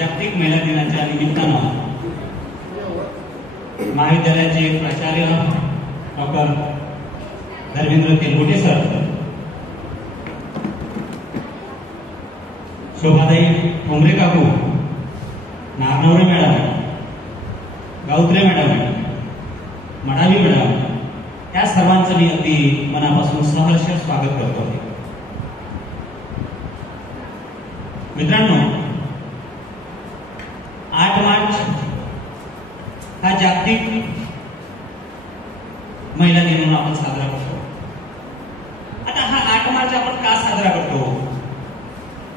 जागतिक महिला दिनाच्या निमित्तानं महाविद्यालयाचे प्राचार्य डॉक्टर धर्मेंद्र तेलगोटे सर, शोभाताई ठोंबरे काकू, Narnaware madam, Gawatre madam, Madavi madam, या सर्वांचं मी अगदी मनापासून सहर्ष स्वागत करतो. मित्रांनो, 8 मार्च हा जागतिक महिला दिन म्हणून आपण साजरा करतो. आता हा 8 मार्च आपण का साजरा करतो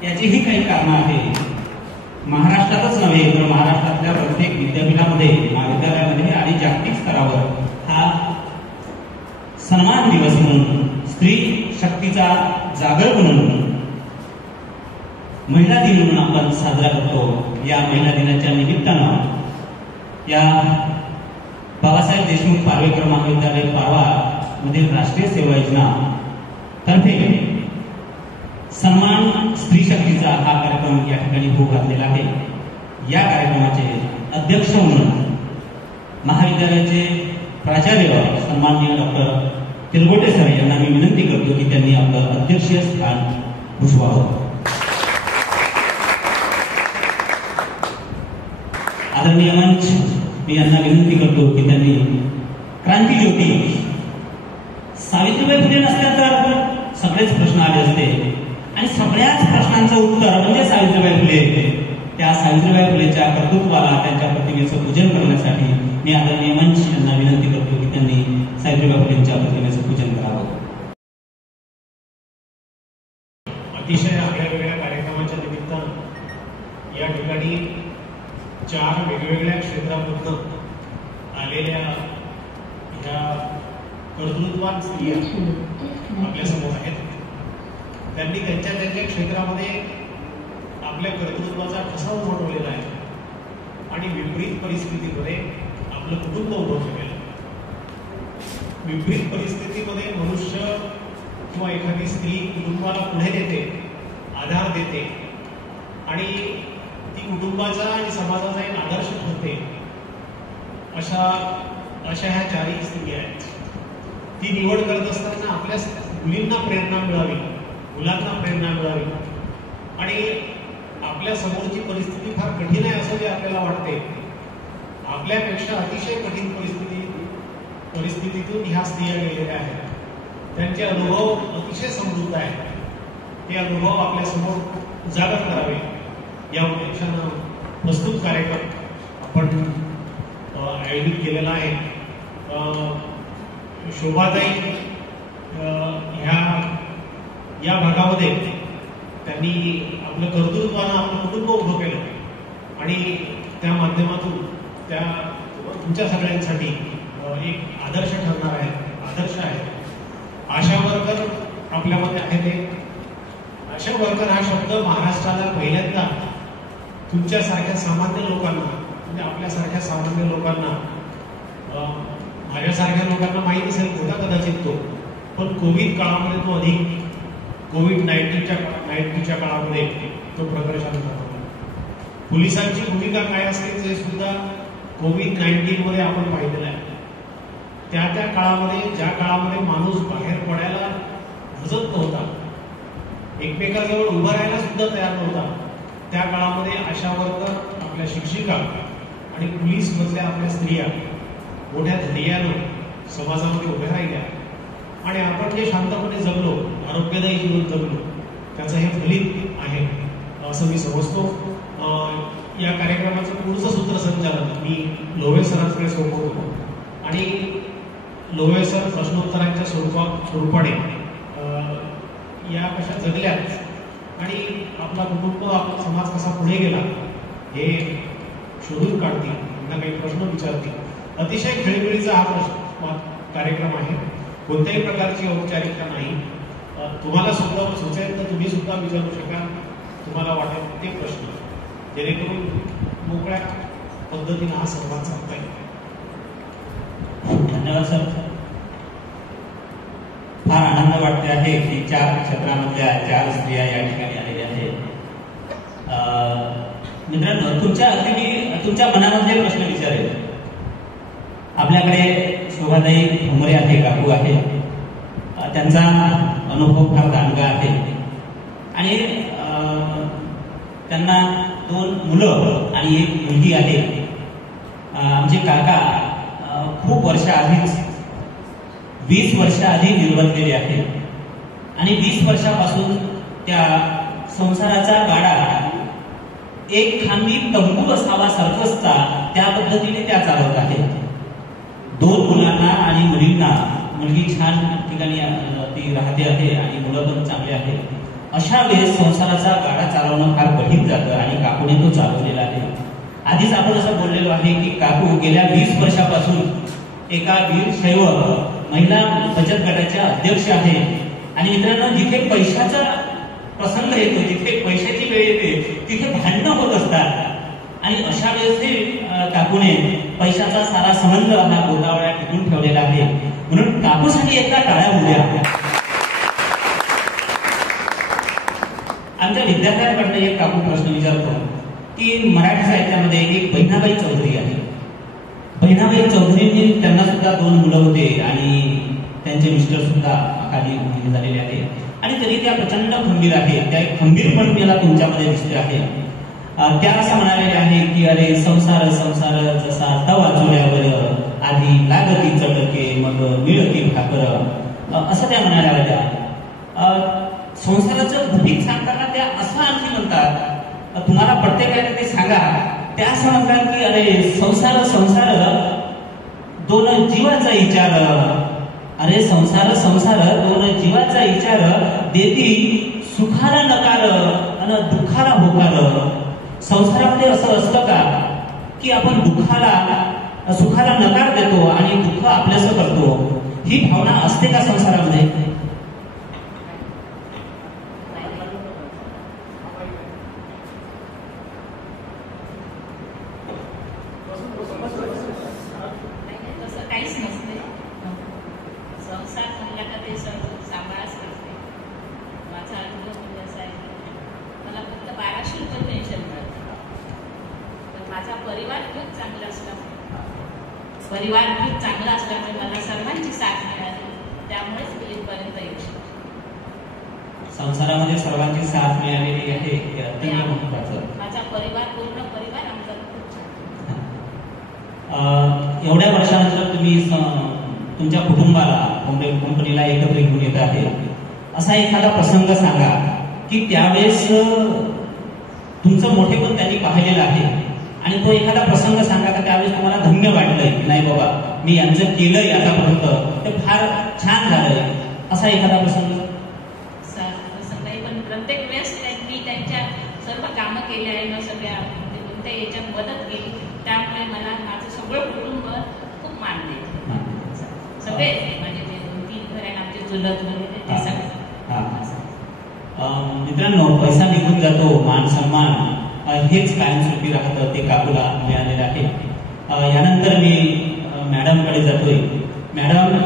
याचीही काही कारणं आहेत. महाराष्ट्रातच नव्हे तर महाराष्ट्रातल्या प्रत्येक विद्यापीठामध्ये, महाविद्यालयामध्ये आणि जागतिक स्तरावर हा सन्मान दिवस म्हणून, स्त्री शक्तीचा जागर म्हणून, महिला दिन म्हणून आपण साजरा करतो. या महिला दिनाच्या निमित्तानं या बाबासाहेब देशमुख पार्वेकर महाविद्यालय पारवा मधील राष्ट्रीय सेवा योजना तर्फे सन्मान स्त्री शक्तीचा हा कार्यक्रम या ठिकाणी होऊ घातलेला आहे. या कार्यक्रमाचे अध्यक्ष म्हणून महाविद्यालयाचे प्राचार्य सन्माननीय डॉक्टर तेलगोटे सर यांना मी विनंती करतो की त्यांनी आपलं अध्यक्षीय स्थान भूषवावं. आदरणीय मंच, मी यांना विनंती करतो की त्यांनी क्रांती ज्योती, सावित्रीबाई फुले नसत्या तर सगळेच प्रश्न आले असते आणि सगळ्याच प्रश्नांचं उत्तर म्हणजे सावित्रीबाई फुले. त्या सावित्रीबाई फुलेच्या कर्तृत्वाला, त्यांच्या प्रतिमेचं पूजन करण्यासाठी मी आदरणीय मंच यांना विनंती करतो की त्यांनी सावित्रीबाई फुलेंच्या प्रतिमेचं पूजन करावं. अतिशय वेगवेगळ्या कार्यक्रमाच्या निमित्तानं या ठिकाणी 4 वेगवेगळ्या क्षेत्रामधून आलेल्या ह्या कर्तृत्वान स्त्रिया आपल्या समोर आहेत. त्यांनी त्यांच्या त्यांच्या क्षेत्रामध्ये आपल्या कर्तृत्वाचा ठसा उमटवलेला आहे आणि विपरीत परिस्थितीमध्ये आपलं कुटुंब उभं केलेलं. विपरीत परिस्थितीमध्ये मनुष्य किंवा एखादी स्त्री कुटुंबाला पुढे नेते, आधार देते आणि ती कुटुंबाचा आणि समाजाचा एक आदर्श ठरते. अशा ह्या 4 स्त्रिया आहेत. ती निवड करत असताना आपल्या मुलींना प्रेरणा मिळावी, मुलांना प्रेरणा मिळावी आणि आपल्या समोरची परिस्थिती फार कठीण आहे असं जे आपल्याला वाटते, आपल्यापेक्षा अतिशय कठीण परिस्थितीतून ह्या स्त्रिया गेलेल्या आहेत. त्यांचे अनुभव अतिशय समृद्ध आहेत. ते अनुभव आपल्या समोर उजागर करावे या उद्देशानं प्रस्तुत कार्यक्रम आपण आयोजित केलेला आहे. शोभाताई या भागामध्ये त्यांनी आपलं कर्तृत्वानं आपलं कुटुंब उभं केलं आणि त्या माध्यमातून त्या तुमच्या सगळ्यांसाठी एक आदर्श ठरणार आहे, आदर्श आहे. आशा वर्कर आपल्यामध्ये आहेत. आशा वर्कर हा शब्द महाराष्ट्राला पहिल्यांदा तुमच्यासारख्या सामान्य लोकांना, म्हणजे आपल्यासारख्या सामान्य लोकांना, माझ्यासारख्या लोकांना माहीत असेल होता कदाचित तो, पण कोविड काळामध्ये तो अधिक, कोविड-19च्या काळामध्ये तो प्रदर्शनात होता. पोलिसांची भूमिका काय असते ते सुद्धा कोविड-19 मध्ये आपण पाहिलेलं आहे. त्या काळामध्ये, ज्या काळामध्ये माणूस बाहेर पडायला धजत नव्हता, एकमेकाजवळ उभं राहायला सुद्धा तयार नव्हता, त्या काळामध्ये आशा वर्कर, आपल्या शिक्षिका आणि पोलीस मधल्या आपल्या स्त्रिया मोठ्या धैर्यानं समाजामध्ये उभ्या राहिल्या आणि आपण जे शांतपणे जगलो, आरोग्यदायी जीवन जगलो, त्याचं हे फलित आहे असं मी समजतो. या कार्यक्रमाचं पुढचं सूत्रसंचालन मी लोहे सरांकडे सोपवतो आणि लोहे सर प्रश्नोत्तरांच्या स्वरूपाने या कशा जगल्यात आणि आपला कुटुंब, आपला समाज कसा पुढे गेला हे शोधून काढतील, त्यांना काही प्रश्न विचारतील. अतिशय खेळीमेळीचा हा कार्यक्रम आहे. कोणत्याही प्रकारची औपचारिकता नाही. तुम्हाला सुद्धा सुचेल तर तुम्ही सुद्धा विचारू शकाल, तुम्हाला वाटेल ते प्रश्न, जेणेकरून मोकळ्या पद्धतीने हा संवाद साधता येईल. धन्यवाद सर. फार आनंद वाटते आहे की 4 क्षेत्रामधल्या 4 स्त्रिया या ठिकाणी आलेल्या आहेत. मित्रांनो, अगदी मी तुमच्या मनामधले प्रश्न विचारेल. आपल्याकडे शोभाताई भुमरे आहे, काकू आहे. त्यांचा अनुभव फार दांडगा आहे आणि त्यांना 2 मुलं आणि 1 मुलगी आहे. आमचे काका खूप वर्षाआधीच 20 वर्षाआधी निर्वंतलेले आहेत आणि 20 वर्षापासून त्या संसाराचा गाडा एक खांबी तंबू असावा सर्कसचा त्या पद्धतीने त्या चालवत आहेत. 2 मुलांना आणि मुलींना, मुलगी छान ठिकाणी ती राहते आहे आणि मुलं पण चांगले आहेत. अशा वेळेस संसाराचा गाडा चालवणं फार कठीण जातं आणि काकूने तो चालवलेला आहे. आधीच आपण असं बोललेलो आहे की काकू गेल्या 20 वर्षापासून एका वीरशैव महिला बचत गटाच्या अध्यक्ष आहे. आणि मित्रांनो, जिथे पैशाचा प्रसंग येतो, जिथे पैशाची वेळ येते, तिथे भांडणं होत असतात. आणि अशा वेळेस काकूने पैशाचा सारा संबंध हा गोतावळ्या टिकून ठेवलेला आहे. म्हणून काकूसाठी एकदा टाळ्या उद्या. आमच्या विद्यार्थ्यांकडनं एक काकू प्रश्न विचारतो की मराठी साहित्यामध्ये एक बहिणाबाई चौधरी आहे. बहिणाबाई चौधरींनी, त्यांना सुद्धा 2 मुलं होते आणि त्यांचे मिस्टर सुद्धा अकाली झालेले आहे आणि तरी त्या प्रचंड खंबीर आहे. त्या एक खंबीरपण मला तुमच्यामध्ये दिसते आहे. त्या असं म्हणालेल्या आहे की अरे संसार संसार जसा तवा चुल्यावर, आधी लागती चटके मग मिळती भाकर, असं त्या म्हणाल्या होत्या. संसाराचं भूमिक सांगताना त्या असं आणखी म्हणतात, तुम्हाला पडते काय ते सांगा. त्या असं म्हणतात की अरे संसार संसार 2 जीवाचा विचार, अरे संसार संसार 2 जीवाचा विचार, देती सुखाला नकार आणि दुःखाला होकार. संसारामध्ये असं असतं का की आपण सुखाला नकार देतो आणि दुःख आपल्यास करतो? ही भावना असते का संसारामध्ये? परिवार खूप चांगला असल्यामुळे मला सर्वांची साथ मिळाली, त्यामुळेच मी इथपर्यंत येऊ शकतो. संसारामध्ये सर्वांची साथ मिळालेली आहे हे अत्यंत महत्त्वाचं. माझा परिवार, पूर्ण परिवार आमचा खूप छान. एवढ्या वर्षानंतर तुम्ही तुमच्या कुटुंबाला भुमरे कंपनीला एकत्र घेऊन येत आहे. असा एखादा प्रसंग सांगा की त्यावेळेस तुमचं मोठेपण त्यांनी पाहिलेलं आहे आणि तो एखादा प्रसंग सांगा का त्यावेळेस तुम्हाला धन्य वाटलंय, नाही बाबा मी यांचं केलंय आतापर्यंत, ते फार छान झालंय, असा एखादा प्रसंग? पण प्रत्येक वेळेस मी त्यांच्या सर्व कामं केली आहे ना, सगळ्या कोणत्या याच्यात मदत केली, त्यामुळे मला माझं सगळं कुटुंब खूप मान देते. सगळे म्हणजे जे 2-3 घर आहेत आमचे चुलत वगैरे ते सगळे. मित्रांनो, पैसा निघून जातो, मान सन्मान हेच कायमस्वरूपी राहतं, ते काकूला मिळालेलं आहे. यानंतर मी मॅडमकडे जातोय. मॅडम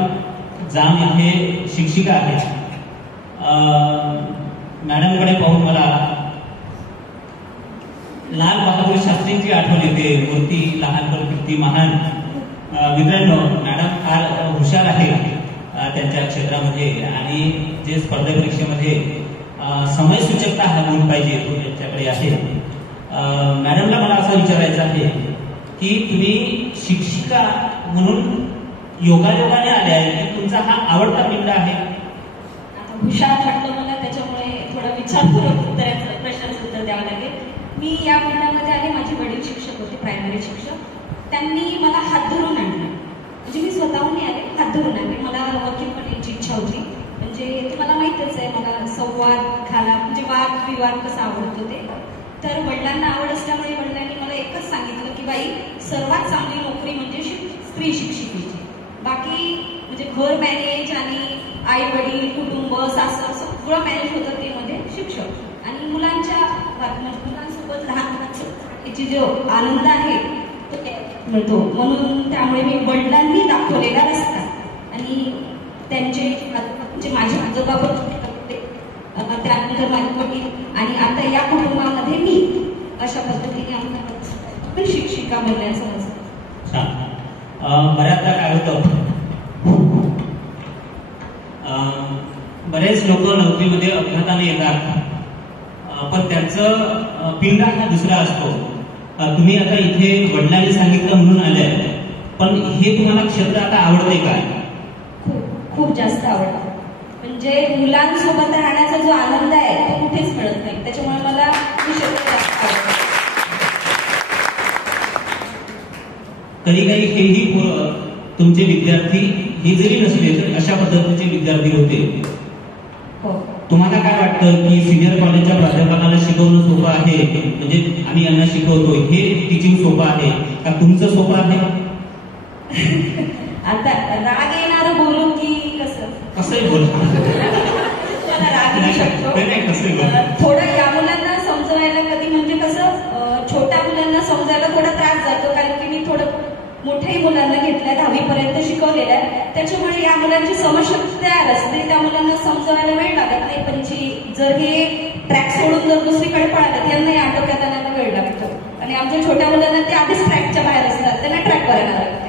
जाम इथे शिक्षिका आहेत. मॅडमकडे पाहून मला लाल बहादूर शास्त्रींची आठवण येते. मूर्ती लहान पण कीर्ती महान. मित्रांनो, मॅडम फार हुशार आहे त्यांच्या क्षेत्रामध्ये आणि जे स्पर्धा परीक्षेमध्ये समयसूचकता हा गुण पाहिजे तो त्यांच्याकडे आहे. मॅडमला मला असं विचारायचं आहे की तुम्ही शिक्षिका म्हणून योगायोगाने आले आहे की तुमचा हा आवडता पिंड आहे? आता हुशार वाटलं मला, त्याच्यामुळे थोडा विचारपूर्वक प्रश्नाचं उत्तर द्यावं लागेल. मी या पिंडामध्ये आले, माझे वडील शिक्षक होते, प्रायमरी शिक्षक. त्यांनी मला हात धरून आणलं, म्हणजे मी स्वतःहून आले, हात धरून आणले. मला वकील बनायची इच्छा होती, म्हणजे ते मला माहीतच आहे, मला संवाद घाला म्हणजे वाद विवाद कसा आवडतो ते. तर वडिलांना आवड असल्यामुळे वडिलांनी मला एकच सांगितलं की बाई, सर्वात चांगली नोकरी म्हणजे स्त्री शिक्षिकेची. बाकी म्हणजे घर मॅनेज आणि आई वडील कुटुंब सासर सगळं मॅनेज होतं ते मध्ये शिक्षक. आणि मुलांसोबत लहान मुलांची जो आनंद आहे तो मिळतो, म्हणून त्यामुळे मी वडिलांनी दाखवलेला रस्ता आणि त्यांचे म्हणजे माझे आजोबा पण, त्यानंतर माझे वडील आणि आता या कुटुंबामध्ये मी अशा पद्धतीने आम्हाला पण शिक्षिका बनल्या सहज. बऱ्याचदा काय होतं, बरेच लोक नोकरीमध्ये अपघाताने येतात, पण त्यांचं पिंडा हा दुसरा असतो. तुम्ही आता इथे वडिलांनी सांगितलं म्हणून आले, पण हे तुम्हाला क्षेत्र आता आवडते काय? खूप जास्त आवडतं. म्हणजे मुलांसोबत राहण्याचा जो आनंद आहे तो कुठेच मिळत नाही, त्याच्यामुळे मला हे क्षेत्र जास्त आवडतं. कधी काही हेही तुमचे विद्यार्थी हे जरी नसले तर अशा पद्धतीचे विद्यार्थी होते. हो. तुम्हाला काय वाटतं की सिनियर कॉलेजच्या प्राध्यापकाला शिकवणं सोपं आहे, म्हणजे आम्ही यांना शिकवतो हे टीचिंग सोपं आहे का तुमचं सोपं आहे? आता राग येणार बोलू की कसंही बोल, मला राग येऊ शकतो. थोडं या मुलांना समजवायला कधी म्हणजे कसं छोट्या मुलांना समजायला थोडा त्रास जातो, कारण की मी थोडं मोठ्याही मुलांना घेतलंय, 10वी पर्यंत शिकवलेलं आहे, त्याच्यामुळे या मुलांची समजशक्ती तयार असते, त्या मुलांना समजवायला वेळ लागत नाही. पण जर हे ट्रॅक सोडून जर दुसरीकडे पळालं त्यांनाही आटोक्यात आणायला वेळ लागतो. आणि आमच्या छोट्या मुलांना ते आधीच ट्रॅकच्या बाहेर असतात, त्यांना ट्रॅक करायला लागते.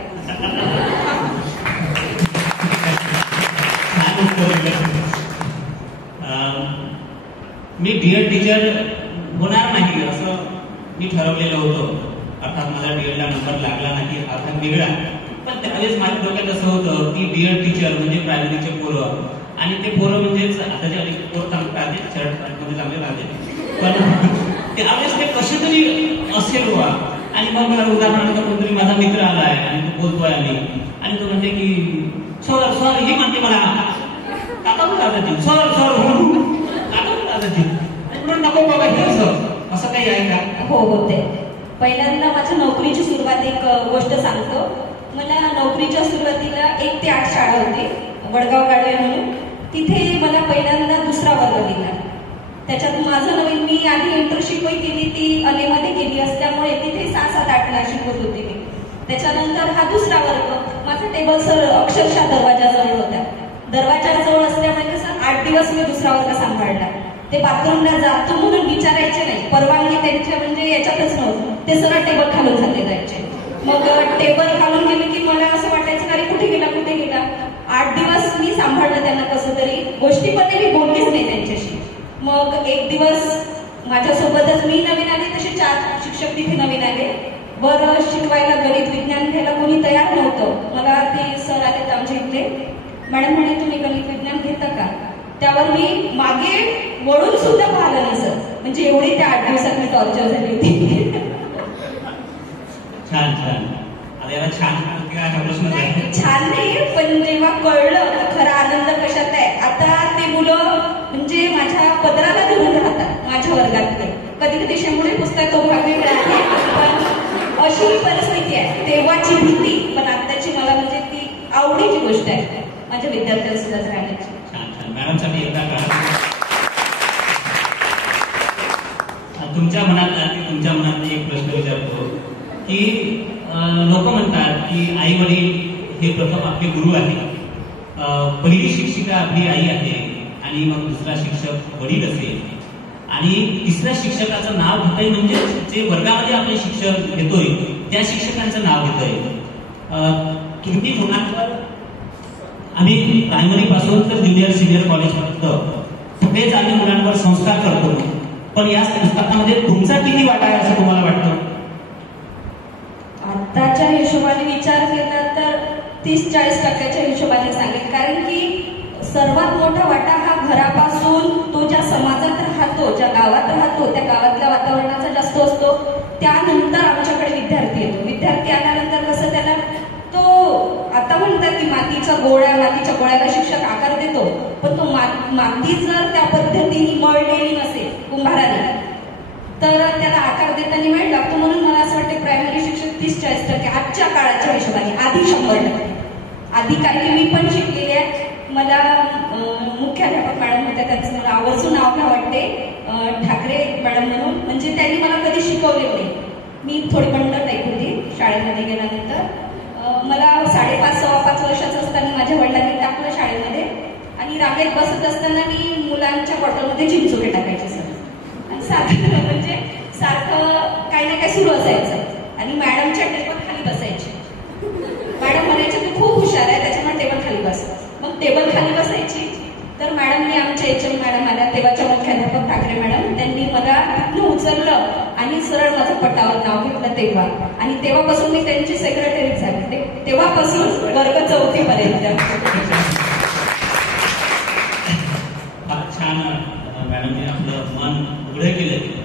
मी डीएड टीचर होणार नाही असं मी ठरवलेलं होतं. अर्थात माझा डीएडला नंबर लागला नाही, अर्थात वेगळा. पण त्यावेळेस माझ्या डोक्यात असं होतं की डीएड टीचर म्हणजे प्रायमरीचे पोरं, आणि ते पोरं म्हणजेच आताच्या पोरं चांगले राहते, शर्ट पॅन्टमध्ये चांगले राहते, पण त्यावेळेस ते कसे तरी असेल बा. आणि मग मला उदाहरणार्थ कोणतरी माझा मित्र आलाय आणि तो बोलतोय आणि तो म्हणते की सर सर ही म्हणते मला काका दादाजी, सर सर काका दादाजी, नको बाबा हे असं काही आहे का? हो होते. पहिल्यांदा माझ्या नोकरीची सुरुवात एक गोष्ट सांगतो. मला नोकरीच्या सुरुवातीला 1 ते 8 शाळा होती, वडगाव गाडवे म्हणून. तिथे मला पहिल्यांदा दुसरा वर्ग दिला. त्याच्यात माझं नवीन, मी आधी इंटर्नशिपही केली, ती अनेमध्ये केली असल्यामुळे तिथे 6-7-8ला शिकवत होते मी. त्याच्यानंतर हा दुसरा वर्ग, माझा टेबल सर अक्षरशः दरवाजाजवळ होता. दरवाजाजवळ असल्यामुळे कसं 8 दिवस मी दुसरा वर्ग सांभाळला. ते बाथरूमला जातो म्हणून विचारायचे नाही, परवानगी त्यांच्या म्हणजे याच्यातच नव्हतं, ते सरळ टेबल खालून झाले जायचे. मग टेबल खालून गेले की मला असं वाटायचं अरे कुठे गेला कुठे गेला. 8 दिवस मी सांभाळलं त्यांना कसं तरी, गोष्टी पण मी बोललीच नाही त्यांच्याशी. मग एक दिवस माझ्यासोबतच मी नवीन आले, तसे 4 शिक्षक तिथे नवीन आले. बरं शिकवायला गणित विज्ञान घ्यायला कोणी तयार नव्हतं. मला ते सर आले आमच्या इथले, मॅडम म्हणे तुम्ही गणित विज्ञान घेता का? त्यावर मी मागे वळून सुद्धा पाहिलं नाही सर, म्हणजे एवढी त्या 8 दिवसात मी टॉर्चर झाली होती. छान छान. आता याला छान प्रश्न छान नाही, पण जेव्हा कळलं खरा आनंद कशात आहे, आता ते मुलं म्हणजे माझ्या पदराला धरून राहतात माझ्या वर्गातले. कधी कधी शेंबुडे पुस्तक तो भाग वेगळा आहे, पण अशी परिस्थिती आहे. तेव्हाची भीती, पण आताची मला म्हणजे ती आवडीची गोष्ट आहे माझ्या विद्यार्थ्यांसोबत राहण्याची. मॅडमसाठी एकदा तुमच्या मनात एक प्रश्न विचारतो की लोक म्हणतात की आई वडील हे प्रथम आपले गुरु आहे, पहिली शिक्षिका आपली आई आहे, आणि मग दुसरा शिक्षक वडील असेल, आणि तिसऱ्या शिक्षकाचं नाव घेतोय म्हणजे जे वर्गामध्ये आपण शिक्षण घेतोय त्या शिक्षकांचं नाव घेतोय. किती मुलांवर आम्ही प्रायमरी पासून तर ज्युनियर सिनियर कॉलेज पर्यंत सगळेच आम्ही मुलांवर संस्कार करतो, पण या संस्कारामध्ये तुमचा किती वाटा आहे असं तुम्हाला वाटतं? आताच्या हिशोबाने विचार केला तर 30-40% हिशोबाने सांगेल. कारण की सर्वात मोठा वाटा हा घरापासून, तो ज्या समाजात राहतो, ज्या गावात राहतो, त्या गावातल्या वातावरणाचा जास्त असतो. त्यानंतर आमच्याकडे विद्यार्थी येतो. विद्यार्थी आल्यानंतर कसं त्याला तो आता म्हणतात की मातीच्या गोळ्याला शिक्षक आकार देतो, पण तो माती जर त्या पद्धतीने मळलेली नसेल कुंभाराने तर त्याला आकार देताना वेळ लागतो. म्हणून मला असं वाटतं प्रायमरी शिक्षक 30-40% आजच्या काळाच्या हिशोबाने, आधी 100%. आधी कारण की मी पण शिकलेली आहे. मला मुख्याध्यापक मॅडम होत्या, त्यांचं मला आवर्जून नाव घ्या वाटते, ठाकरे मॅडम म्हणून. म्हणजे त्यांनी मला कधी शिकवले नाही. मी थोडी बंड टाईप होती शाळेमध्ये गेल्यानंतर. मला 5.5-5 वर्षाचं असताना माझ्या वडिलांनी टाकलं शाळेमध्ये, आणि रांगेत बसत असताना मी मुलांच्या बॉटलमध्ये चिंचोके टाकायचे सर. आणि साधारण म्हणजे सारखं काही ना काही सुरू असायचं आणि मॅडमच्या टेबल खाली बसायची. मॅडम म्हणायचे तू खूप हुशार आहे त्याच्यामुळे टेबल खाली बस. मग टेबल खाली बसायची तर मॅडमनी आमच्या HM मॅडम आल्या, तेव्हाच्या मुख्याध्यापक ठाकरे मॅडम, त्यांनी मला तिथनं उचललं आणि सरळ माझं पटावर नाव घेतलं तेव्हा. आणि तेव्हापासून मी त्यांची सेक्रेटरी झाली. तेव्हापासून वर्ग 4थी पर्यंत. छान मॅडमने आपलं मन उघडं केलं.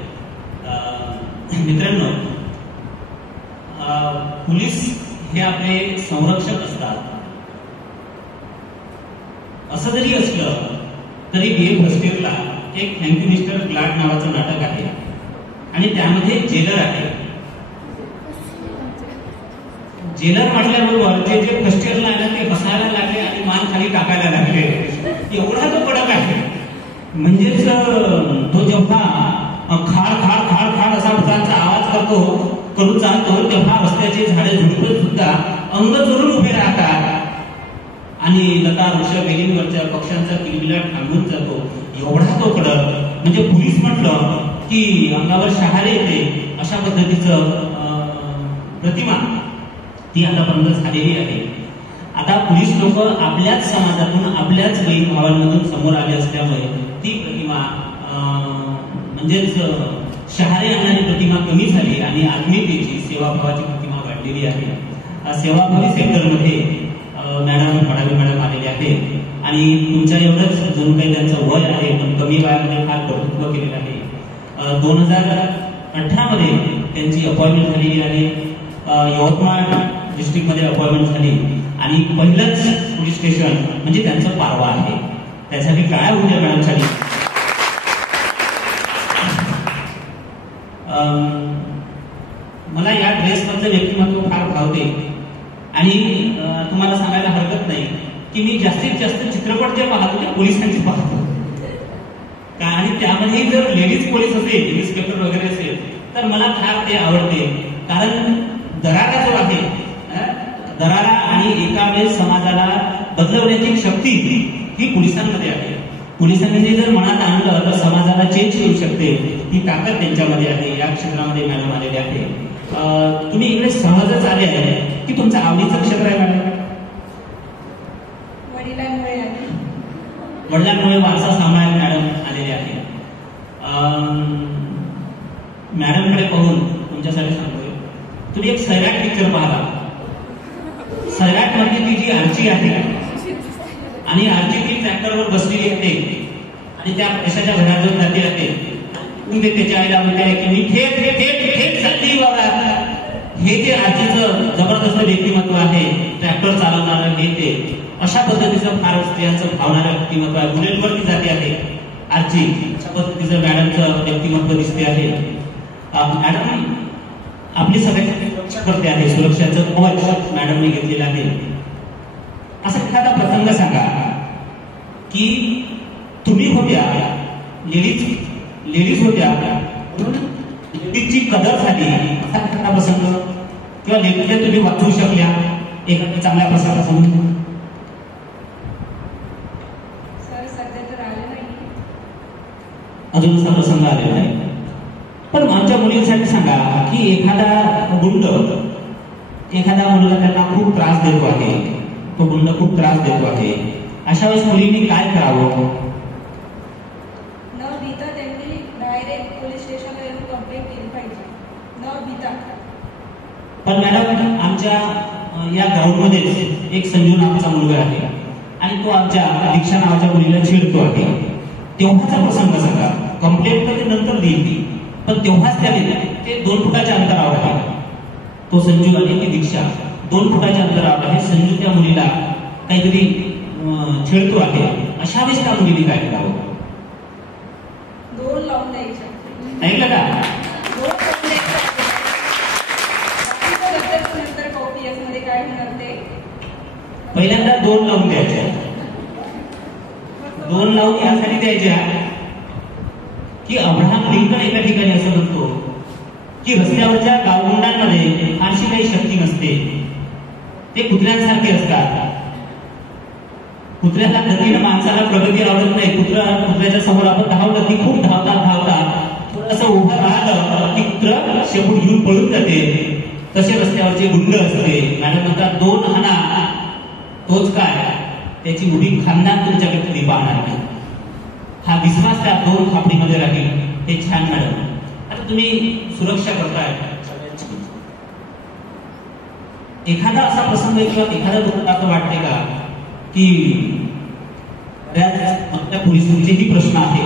मित्रांनो, पोलीस हे आपले संरक्षक असतात. असं जरी असलं तरी BA फर्स्ट इयरला एक थँक्यू मिस्टर ग्लाड नावाचं नाटक आहे आणि त्यामध्ये जेलर आहे. जेलर म्हटल्याबरोबर जे फर्स्ट इयरला आले ते बसायला लागले आणि मान खाली टाकायला लागले. एवढा तो कडक आहे. म्हणजेच तो जेव्हा खाड खाड खाड खाड असा भुजांचा आवाज करून चालतो तेव्हा रस्त्याचे झाडे झुडपे सुद्धा अंग चोरून उभे राहतात आणि लता वृक्ष वेलींवरच्या पक्ष्यांचा किलबिलाट थांबून जातो. एवढा तो कडक. म्हणजे पोलीस म्हटलं की अंगावर शहारे येते अशा पद्धतीचं प्रतिमा ती आतापर्यंत झालेली आहे. आता पोलीस लोक आपल्याच समाजातून आपल्याच बहीण भावांमधून समोर आले असल्यामुळे ती प्रतिमा म्हणजेच शहारे आणणारी प्रतिमा कमी झाली आणि आत्मीयतेची सेवाभावाची प्रतिमा वाढलेली आहे. सेवाभावी सेक्टरमध्ये मॅडम फडावी मॅडम आलेले आहेत आणि तुमच्या एवढंच जणू काही त्यांचं वय आहे पण कमी वयामध्ये फार कर्तृत्व केलेलं आहे. 2018 मध्ये त्यांची अपॉइंटमेंट झालेली आहे. यवतमाळ डिस्ट्रिक्टमध्ये अपॉइंटमेंट झाली आणि पहिलंच पोलीस स्टेशन म्हणजे त्यांचं पारवा आहे. त्यासाठी काय होत्या मॅडमसाठी. मला या ड्रेसमधलं व्यक्तिमत्व फार भावते आणि तुम्हाला सांगायला हरकत नाही की मी जास्तीत जास्त चित्रपट जे पाहतो ते पोलिसांचे पाहतो. आणि त्यामध्ये जर लेडीज पोलीस असेल, इन्स्पेक्टर वगैरे असेल तर मला फार ते आवडते. कारण दरारा जो आहे, दरारा आणि एका वेळेस समाजाला बदलवण्याची शक्ती ही पोलिसांमध्ये आहे. पोलिसांनी जर मनात आणलं तर समाजाला चेंज करू शकते. ही ताकद त्यांच्यामध्ये आहे. या क्षेत्रामध्ये मॅडम आलेले आहे. तुम्ही इकडे सहजच आले आहे की तुमचं आवडीचं क्षेत्र आहे मॅडम? वडिलांमुळे वारसा सांभाळायला मॅडम आलेले आहे. मॅडमकडे पाहून तुमच्यासाठी सांगतोय, तुम्ही एक सैराट पिक्चर पाहिला. सैराट मध्ये ती जी आर्ची आहे आणि आर्ची ती ट्रॅक्टरवर बसलेली आहे आणि त्या पैशाच्या घरातून जाते आहे. तुम्ही त्याच्या आईला म्हणताय की मी थेट चालली बाबा. हे ते आर्चीचं जबरदस्त व्यक्तिमत्व आहे. ट्रॅक्टर चालवणारं हे ते अशा पद्धतीचं फार स्त्रियांचं भावणारं व्यक्तिमत्व आहे. बुलेटवरती जाते आहे आर्ची. अशा पद्धतीचं मॅडमचं व्यक्तिमत्व दिसते आहे. मॅडम आपली सगळ्यांची सुरक्षा करते आहे. सुरक्षाचं कवच मॅडमने घेतलेलं आहे. असा एखादा प्रसंग सांगा की तुम्ही होत्या लेडीज होत्या लेडीजची कदर झाली असा एखादा प्रसंग किंवा लेडीजला तुम्ही वाचवू शकल्या एखाद्या चांगल्या प्रसंगापासून. अजून असा प्रसंग आलेला नाही. पण आमच्या मुलींसाठी सांगा की एखादा गुंड एखादा मुलगा त्यांना खूप त्रास देतो आहे. तो गुंड खूप त्रास देतो आहे. अशा वेळेस मुलींनी काय करावं? न भीता त्यांनी डायरेक्ट पोलीस स्टेशनला येऊन कंप्लेंट केली पाहिजे. न भीता. पण मॅडम आमच्या या ग्राउंडमध्ये एक संजू नावाचा मुलगा आहे आणि तो आमच्या दीक्षा नावाच्या मुलीला छेडतो आहे. तेव्हाचा प्रसंग सांगा. कंप्लेंट तर ते नंतर दिली पण तेव्हाच त्याने ते 2 फुटाच्या अंतरावर आहे. तो संजू आणि ती दीक्षा 2 फुटाच्या अंतरावर आहे. संजू त्या मुलीला काहीतरी छेडतो आहे. अशा वेळेस त्या मुलीने काय करावं? दोन लावून द्यायचं. ऐकलं का? नंतर कॉपी मध्ये काय होणार ते पहिल्यांदा 2 लावून द्यायचे. 2 लावून यासाठी द्यायच्या की अब्राहम लिंकन एका ठिकाणी असं म्हणतो की रस्त्यावरच्या गावगुंडांमध्ये फारशी काही शक्ती नसते. ते कुत्र्यांसारखे असतात. कुत्र्याला गतीनं माणसाला प्रगती आवडत नाही. कुत्र्याच्या समोर आपण धावलं की खूप धावतात थोडंसं उभं राहिलं की पळून जाते तसे रस्त्यावरचे गुंड असते. मॅडम म्हणतात 2 हाना तोच काय, त्याची उडी खानदान तुमच्याकडे कधी पाहणार नाही. हा विश्वास त्या 2 खापडीमध्ये राहील. हे छान मॅडम. आता तुम्ही सुरक्षा करताय, एखादा असा प्रसंग किंवा एखादा तुम्हाला असं वाटते का की बऱ्याच पोलिसांचेही प्रश्न आहे,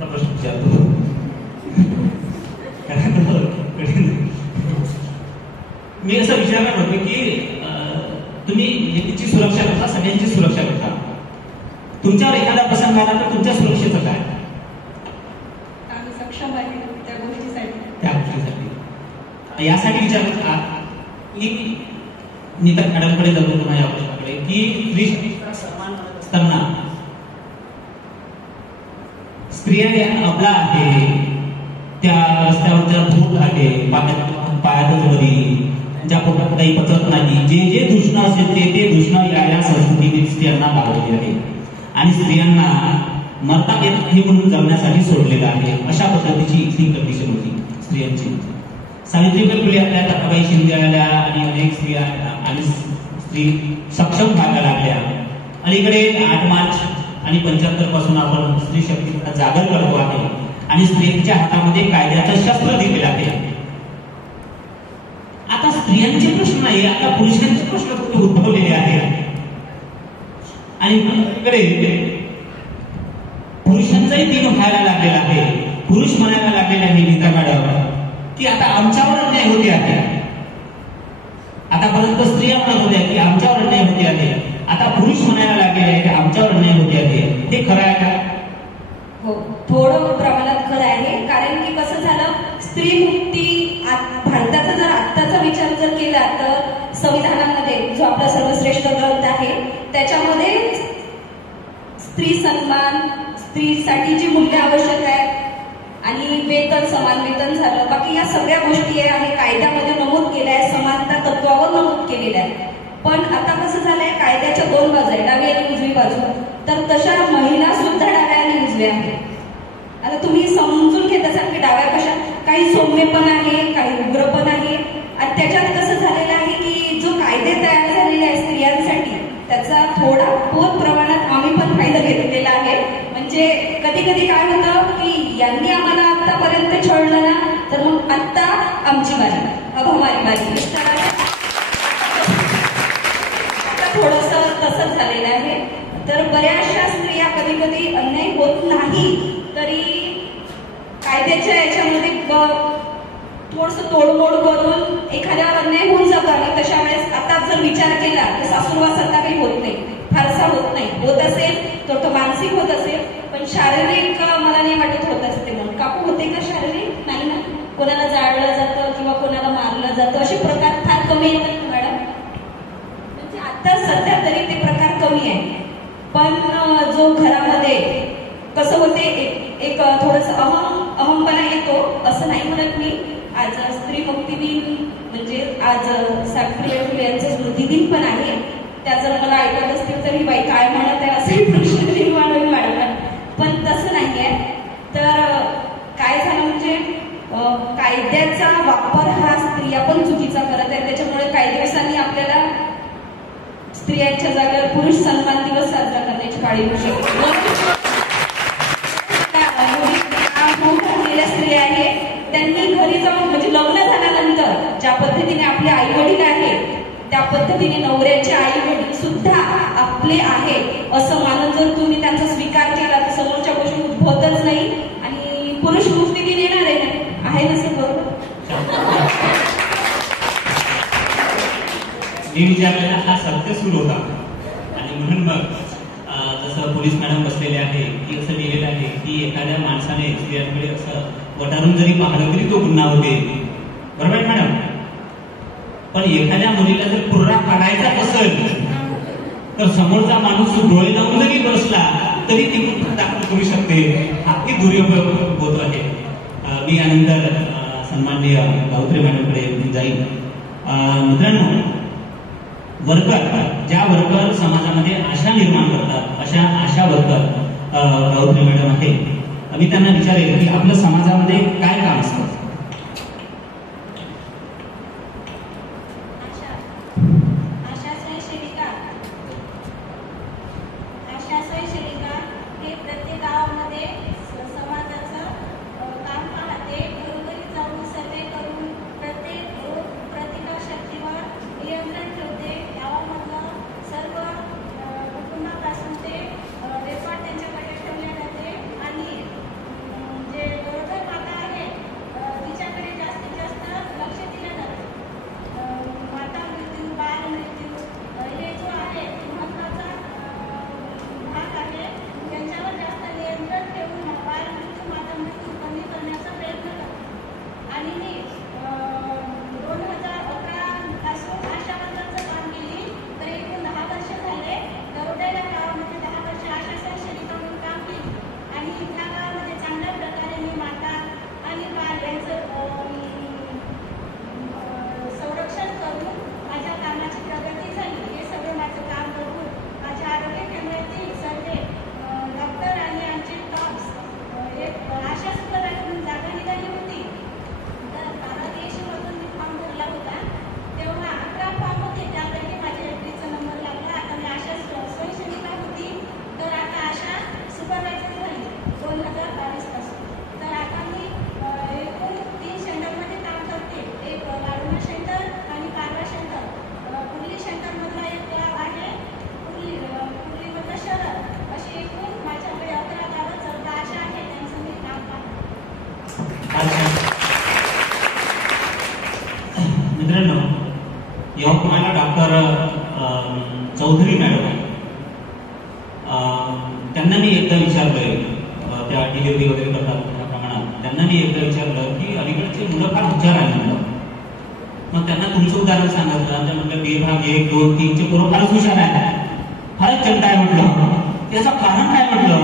प्रश्न विचारतो मी असं विचारणार होतो की तुम्ही व्यक्तीची सुरक्षा करता, सगळ्यांची सुरक्षा करता, तुमच्यावर एखादा प्रसंग आला तर तुमच्या सुरक्षेचं काय? आम्ही सक्षम आहे त्या गोष्टीसाठी यासाठी विचार करता की मी तर मॅडमकडे जातो तुम्हाला या प्रश्नाकडे की स्त्री सन्मान असताना स्त्रिया या अबला आहे, त्या रस्त्यावरच्या धूळ आहे, पायातच वरी, ज्या पोटात काही पचत नाही, जे जे दूषण असेल ते दूषण या संस्कृतीने स्त्रियांना लावलेली आहे आणि स्त्रियांना मरता येत नाही म्हणून जगण्यासाठी सोडलेलं आहे. अशा पद्धतीची इथली कंडिशन होती स्त्रियांची. सावित्रीबाई फुले आपल्या ताराबाई शिंदे आल्या आणि अनेक स्त्रिया आणि स्त्री सक्षम व्हायला लागल्या. अलीकडे 8 मार्च आणि 75 पासून आपण स्त्री शक्तीचा जागर करतो आहे आणि स्त्रियांच्या हातामध्ये कायद्याचं शस्त्र दिलेलं आहे. आता स्त्रियांचे प्रश्न नाही, आता पुरुषांचे प्रश्न कुठे उद्भवलेले आहेत आणि पुरुषांचाही दिन व्हायला लागलेला आहे. पुरुष म्हणायला लागलेले आहे नीता मॅडम की आता आमच्यावर अन्याय होते आहे. आतापर्यंत स्त्रिया म्हणत होत्या की आमच्यावर अन्याय होते आहे, आता पुरुष म्हणायला लागलेले आहे की आमच्यावर अन्याय होते आहे. हे खरं आहे का? हो, थोडं प्रमाणात खरं आहे. कारण की कसं झालं, स्त्री मुक्ती भारताचा जर आत्ताचा विचार जर केला तर संविधानामध्ये जो आपला सर्वश्रेष्ठ ग्रंथ आहे त्याच्यामध्ये स्त्री सन्मान, स्त्रीसाठी जी मूल्य आवश्यक आहे आणि वेतन, समान वेतन झालं, बाकी या सगळ्या गोष्टी आहे कायद्यामध्ये नमूद केल्या आहे, समानता तत्वावर नमूद केलेल्या आहे. पण आता कसं झालंय, कायद्याच्या 2 बाजू आहे, डावी आणि उजवी बाजू. तर तशा महिला सुद्धा डाव्या आणि उजव्या आहेत. आता तुम्ही समजून घेत असाल की डाव्या कशा, काही सौम्य पण आहे, काही उग्र पण आहे. आणि त्याच्यात कसं झालेलं आहे की जो कायदे तयार झालेले आहे स्त्रियांसाठी त्याचा थोडा बहुत प्रमाणात आम्ही पण फायदा घेतलेला आहे. म्हणजे कधी कधी काय होतं की यांनी आम्हाला आतापर्यंत छळलं ना, तर मग आत्ता आमची बारी, अब हमारी बारी. आता थोडस तसंच झालेलं आहे. तर बऱ्याचशा स्त्रिया कधी कधी अन्याय होत नाही तरी कायद्याच्या याच्यामध्ये थोडस तोडमोड करून एखाद्यावर अन्याय होऊन जातो. आणि तशा वेळेस आता जर विचार केला तर सासूरवास आता काही होत नाही, फारसा होत नाही. होत असेल तर तो मानसिक होत असेल, पण शारीरिक मला नाही वाटत होत असते. म्हणून काकू होते का शारीरिक? नाही ना. कोणाला जाळलं जातं किंवा कोणाला मारलं जातं असे प्रकार फार कमी येतात मॅडम. म्हणजे आता सध्या तरी ते प्रकार कमी आहे. पण जो घरामध्ये कसं होते, एक थोडस अहमपणा येतो. असं नाही म्हणत मी. आज स्त्री मुक्ती दिन म्हणजे आज सावित्रीबाई फुले यांचं स्मृती दिन पण आहे. त्या जर मला ऐकत असतील तर ही बाई काय म्हणत आहे असे प्रश्न निर्माण होईल मॅडम. पण तसं नाहीये. तर काय झालं म्हणजे कायद्याचा वापर हा स्त्रिया पण चुकीचा करत आहे. त्याच्यामुळे काही दिवसांनी आपल्याला स्त्रियांच्या जागेवर पुरुष सन्मान दिवस साजरा करण्याची पाळी होऊ शकते. स्त्रिया आहेत त्यांनी घरी जाऊन म्हणजे लग्न झाल्यानंतर ज्या पद्धतीने आपले आई वडील आहेत त्या पद्धतीने नवऱ्याचे आई वडील सुद्धा आपले आहे असं मानून जर तुम्ही त्यांचा स्वीकार केला तर समोरच्या गोष्टी उद्भवतच नाही आणि पुरुष मुक्ती दिन येणार आहे ना सर? बरोबर. मी विचारलेला हा सत्य सुरू होता आणि म्हणून मग जसं पोलीस मॅडम बसलेले आहे की असं लिहिलेलं आहे की एखाद्या माणसाने स्त्रियांकडे असं वटारून जरी पाहिलं तरी तो गुन्हा होते. बरोबर आहे मॅडम? पण एखाद्या मुलीला जर कुर्रा काढायचा असेल तर समोरचा माणूस डोळे लावून जरी बसला तरी ती गुन्हा दाखल करू शकते. अगदी दुरुपयोग होत आहे. मी यानंतर सन्माननीय गावत्रे मॅडमकडे जाईल. मित्रांनो, वर्कर ज्या वर्कर समाजामध्ये आशा निर्माण करतात अशा आशा वर्कर गौतमी मॅडम आहे. मी त्यांना विचारेल की आपल्या समाजामध्ये काय काम असतं. हे प्रत्येक गावामध्ये समाजाचं काम पाहते, घरोघरी जाऊन सर्वे करून प्रत्येक रोग प्रतिकारशक्तीवर नियंत्रण ठेवते. गावामधलं सर्व कुटुंबापासून ते रेकॉर्ड त्यांच्याकडे ठेवले जाते आणि जे गरोदर माता आहे तिच्याकडे जास्तीत जास्त लक्ष दिलं जातं. माता मृत्यू, बाल मृत्यू हे जो आहे महत्त्वाचा भाग आहे, त्यांच्यावर जास्त नियंत्रण ठेवून बाल मृत्यू, माता मृत्यू कमी करण्याचा प्रयत्न करतो. आणि मी 2011 पासून आशा वर्करचं काम केली, तर एकूण 10 वर्ष झाले. दरोडा या गावामध्ये 10 वर्ष आशा सहसेविका म्हणून काम केली आणि त्या गावामध्ये चांगल्या प्रकारे मी माता आणि बाल यांचं संरक्षण करून माझ्या कामाची प्रगती झाली. हे सगळं माझं काम बघून माझ्या आरोग्य केंद्रातील सर्व डॉक्टर आणि आमचे टॉप्स एक आशा सुपरवायझर म्हणून जागा निघाली होती. तर 12 देशमधून मी फॉर्म भरला होता. तेव्हा 11 फॉर्म होते, त्यापैकी माझ्या एप्रिलचा नंबर लागला. आता मी आशा स्वयंसेविका होती, तर आता आशा सुपरवायझर झाली 2022 पासून. तर आता मी एकूण 3 सेंटरमध्ये काम करते. एक लाडुणा सेंटर आणि कारवा सेंटर. कुर्ली सेंटरमधला एक गाव आहे, कुर्लीमधलं शहर. अशी एकूण माझ्याकडे 11 गावं 14 आशा आहे, त्यांचं मी काम पाहते. मित्रांनो, यवतमाळला डॉक्टर चौधरी मॅडम आहे. त्यांना मी एकदा विचारलंय, त्या डिलिव्हरी वगैरे करतात त्या प्रमाणात, त्यांना मी एकदा विचारलं की अलीकडचे मुलं फार हुशार आहे म्हणलं. मग त्यांना तुमचं उदाहरण सांगितलं. त्या म्हटलं विभाग 1, 2, 3 चे पोरं फारच हुशार आहे, फारच चंट आहे म्हटलं. त्याचं कारण काय म्हटलं,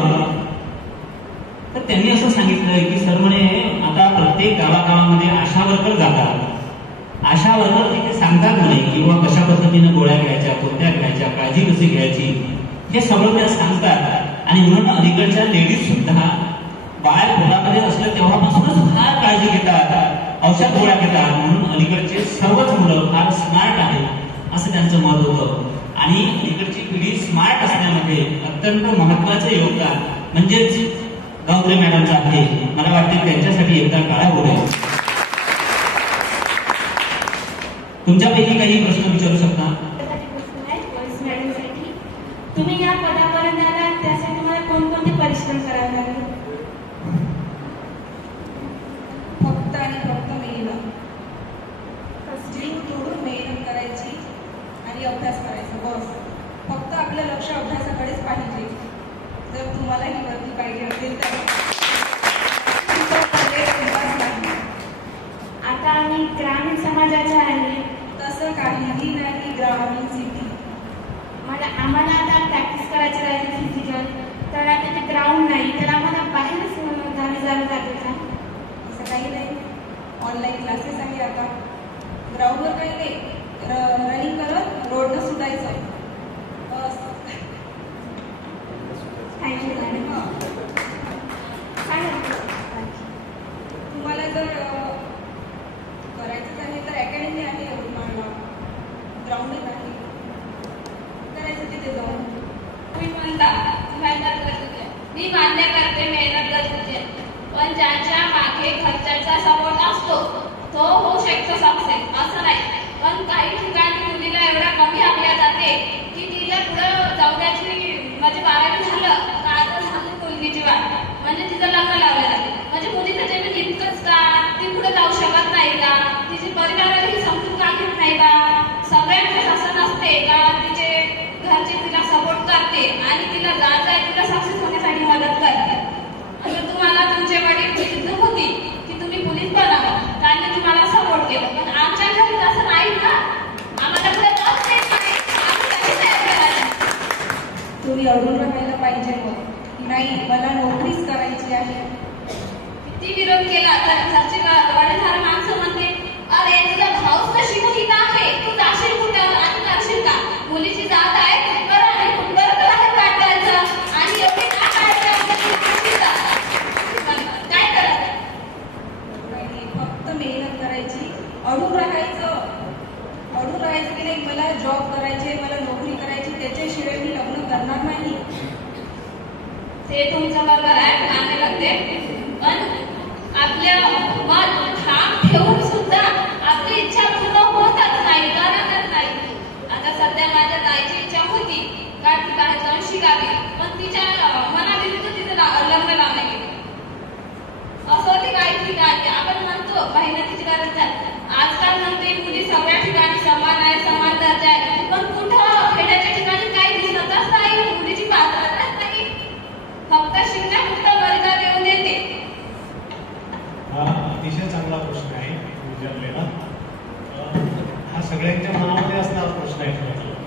तर त्यांनी असं सांगितलंय की सर म्हणे आता प्रत्येक गावागावामध्ये आशा वर्कर जातात. आशा वर्कर तिथे सांगतात म्हणे की बाबा कशा पद्धतीने गोळ्या घ्यायच्या, कोणत्या घ्यायच्या, काळजी कशी घ्यायची, हे सगळं त्या सांगतात. आणि म्हणून अलीकडच्या लेडीज सुद्धा बाळ पोटामध्ये असलं तेव्हापासूनच फार काळजी घेतात, औषध गोळ्या घेतात. म्हणून अलीकडचे सर्वच मुलं फार स्मार्ट आहेत असं त्यांचं मत होतं. आणि अलीकडची पिढी स्मार्ट असण्यामध्ये अत्यंत महत्वाचं योगदान म्हणजेच गौतमी मॅडमचं आहे. मला वाटते त्यांच्यासाठी एकदा काळा होईल. तुमच्यापैकी काही प्रश्न विचारू शकता. तुम्ही या पदापर्यंत आलात, त्यासाठी मला कोणकोणते परिश्रम करावे लागले? फक्त आणि फक्त मेहनत. जीव तोडून मेहनत करायची आणि अभ्यास करायचा, बस. फक्त आपलं लक्ष अभ्यासाकडेच पाहिजे. जर तुम्हाला ही वर्दी पाहिजे असेल तर आता आम्ही ग्रामीण समाजाच्या आहे, तसं काहीही नाही. ग्रामीण सिटी आम्हाला आता प्रॅक्टिस करायची राहिली फिजिकल, तर आता ते ग्राउंड नाही, तर आम्हाला बाहेरच जावे लागेल का? असं काही नाही. ऑनलाईन क्लासेस आहे. आता ग्राउंडवर काही नाही, रनिंग करत रोडनं सुटायचं, बस. Thank you madam. तुम्हाला जर करायचंच आहे तर अकॅडमी आहे यवतमाळला, ग्राउंडच आहे, करायचं तिथे जाऊन. तुम्ही म्हणता मेहनत गरजेची आहे, मी मान्य करते मेहनत गरजेची आहे, पण ज्याच्या मागे खर्चाचा सपोर्ट असतो तो होऊ शकतो सक्सेस, असं नाही. पण काही ठिकाणी मुलीला एवढा कमी आखल्या जाते की तिला पुढं जाऊ द्यायची, म्हणजे 12वी झालं का आता झाली मुलगीची वाट, म्हणजे तिचं लग्न लावलं जाते. म्हणजे मुलीचं जेवण इतकंच का, ती पुढे जाऊ शकत नाही का, तिची परिवारालाही समजून का घेत नाही का, सगळ्यांचं असं नसते का तिचे घरचे तिला सपोर्ट करते आणि तिला जायचं आहे, तिला सक्सेस होण्यासाठी मदत करते. असं तुम्हाला तुमचे वडील जिद्द होती की तुम्ही पोलीस बनावं, त्यांनी तुम्हाला सपोर्ट केलं, पण आमच्या घरी असं नाही ना, आम्हाला पुढे जाऊच देत नाही, आम्ही कशी तयार करायला. तुम्ही अडून राहायला पाहिजे मग की नाही, मला नोकरीच करायची आहे. किती विरोध केला तर घरचे वडीलधार माणसं म्हणते, अरे तुझा भाऊच तर शिक्षित आहे, तू जाशील कुठे आणि करशील का, मुलीची जात आहे बरं, आणि बरं तुला हे वाटायचं आणि एवढे का करायचं. म्हणायचं की नाही मला जॉब करायचे, मला नोकरी करायची, त्याच्याशिवाय मी लग्न करणार नाही. ते तुमचं बरोबर आहे, मान्य करते. पण आपल्या मत ठाम ठेवून सुद्धा आपली इच्छा पूर्ण होतच नाही, करतच नाही. आता सध्या माझ्या ताईची इच्छा होती का ठिकाणी जाऊन शिकावी, पण तिच्या मनाविरुद्ध तिथे लग्न लावले गेले. असं होते काही ठिकाणी आपण म्हणतो मेहनतीची गरज आहे. आजकाल म्हणते मुली सगळ्या ठिकाणी समान आहे, समान दर्जा आहे, पण कुठं खेड्याच्या ठिकाणी काही दिसतच नाही, मुलीची पात्रताच नाही. फक्त शिकण्यापुरत मर्यादा देऊन देते. हा अतिशय चांगला प्रश्न आहे विचारलेला. हा सगळ्यांच्या मनामध्ये असणारा प्रश्न आहे.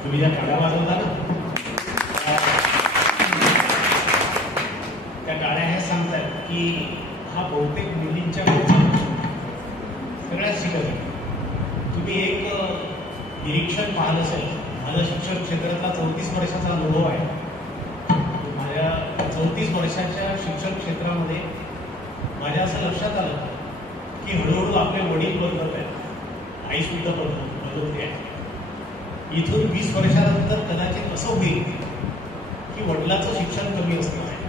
तुम्ही ज्या टाळ्या वाजवता ना, त्या टाळ्या हे सांगतायत की हा बहुतेक मुलींच्या सगळ्याच शिकत आहे. तुम्ही एक निरीक्षण पाहिलं असेल, माझा शिक्षण क्षेत्रातला 34 वर्षाचा अनुभव आहे. माझ्या 34 वर्षाच्या शिक्षण क्षेत्रामध्ये माझ्या असं लक्षात आलं की हळूहळू आपले वडील बदलत आहेत, आई सुद्धा बदलते आहे. इथून 20 वर्षानंतर कदाचित असं होईल की वडिलांचं शिक्षण कमी असणार आहे,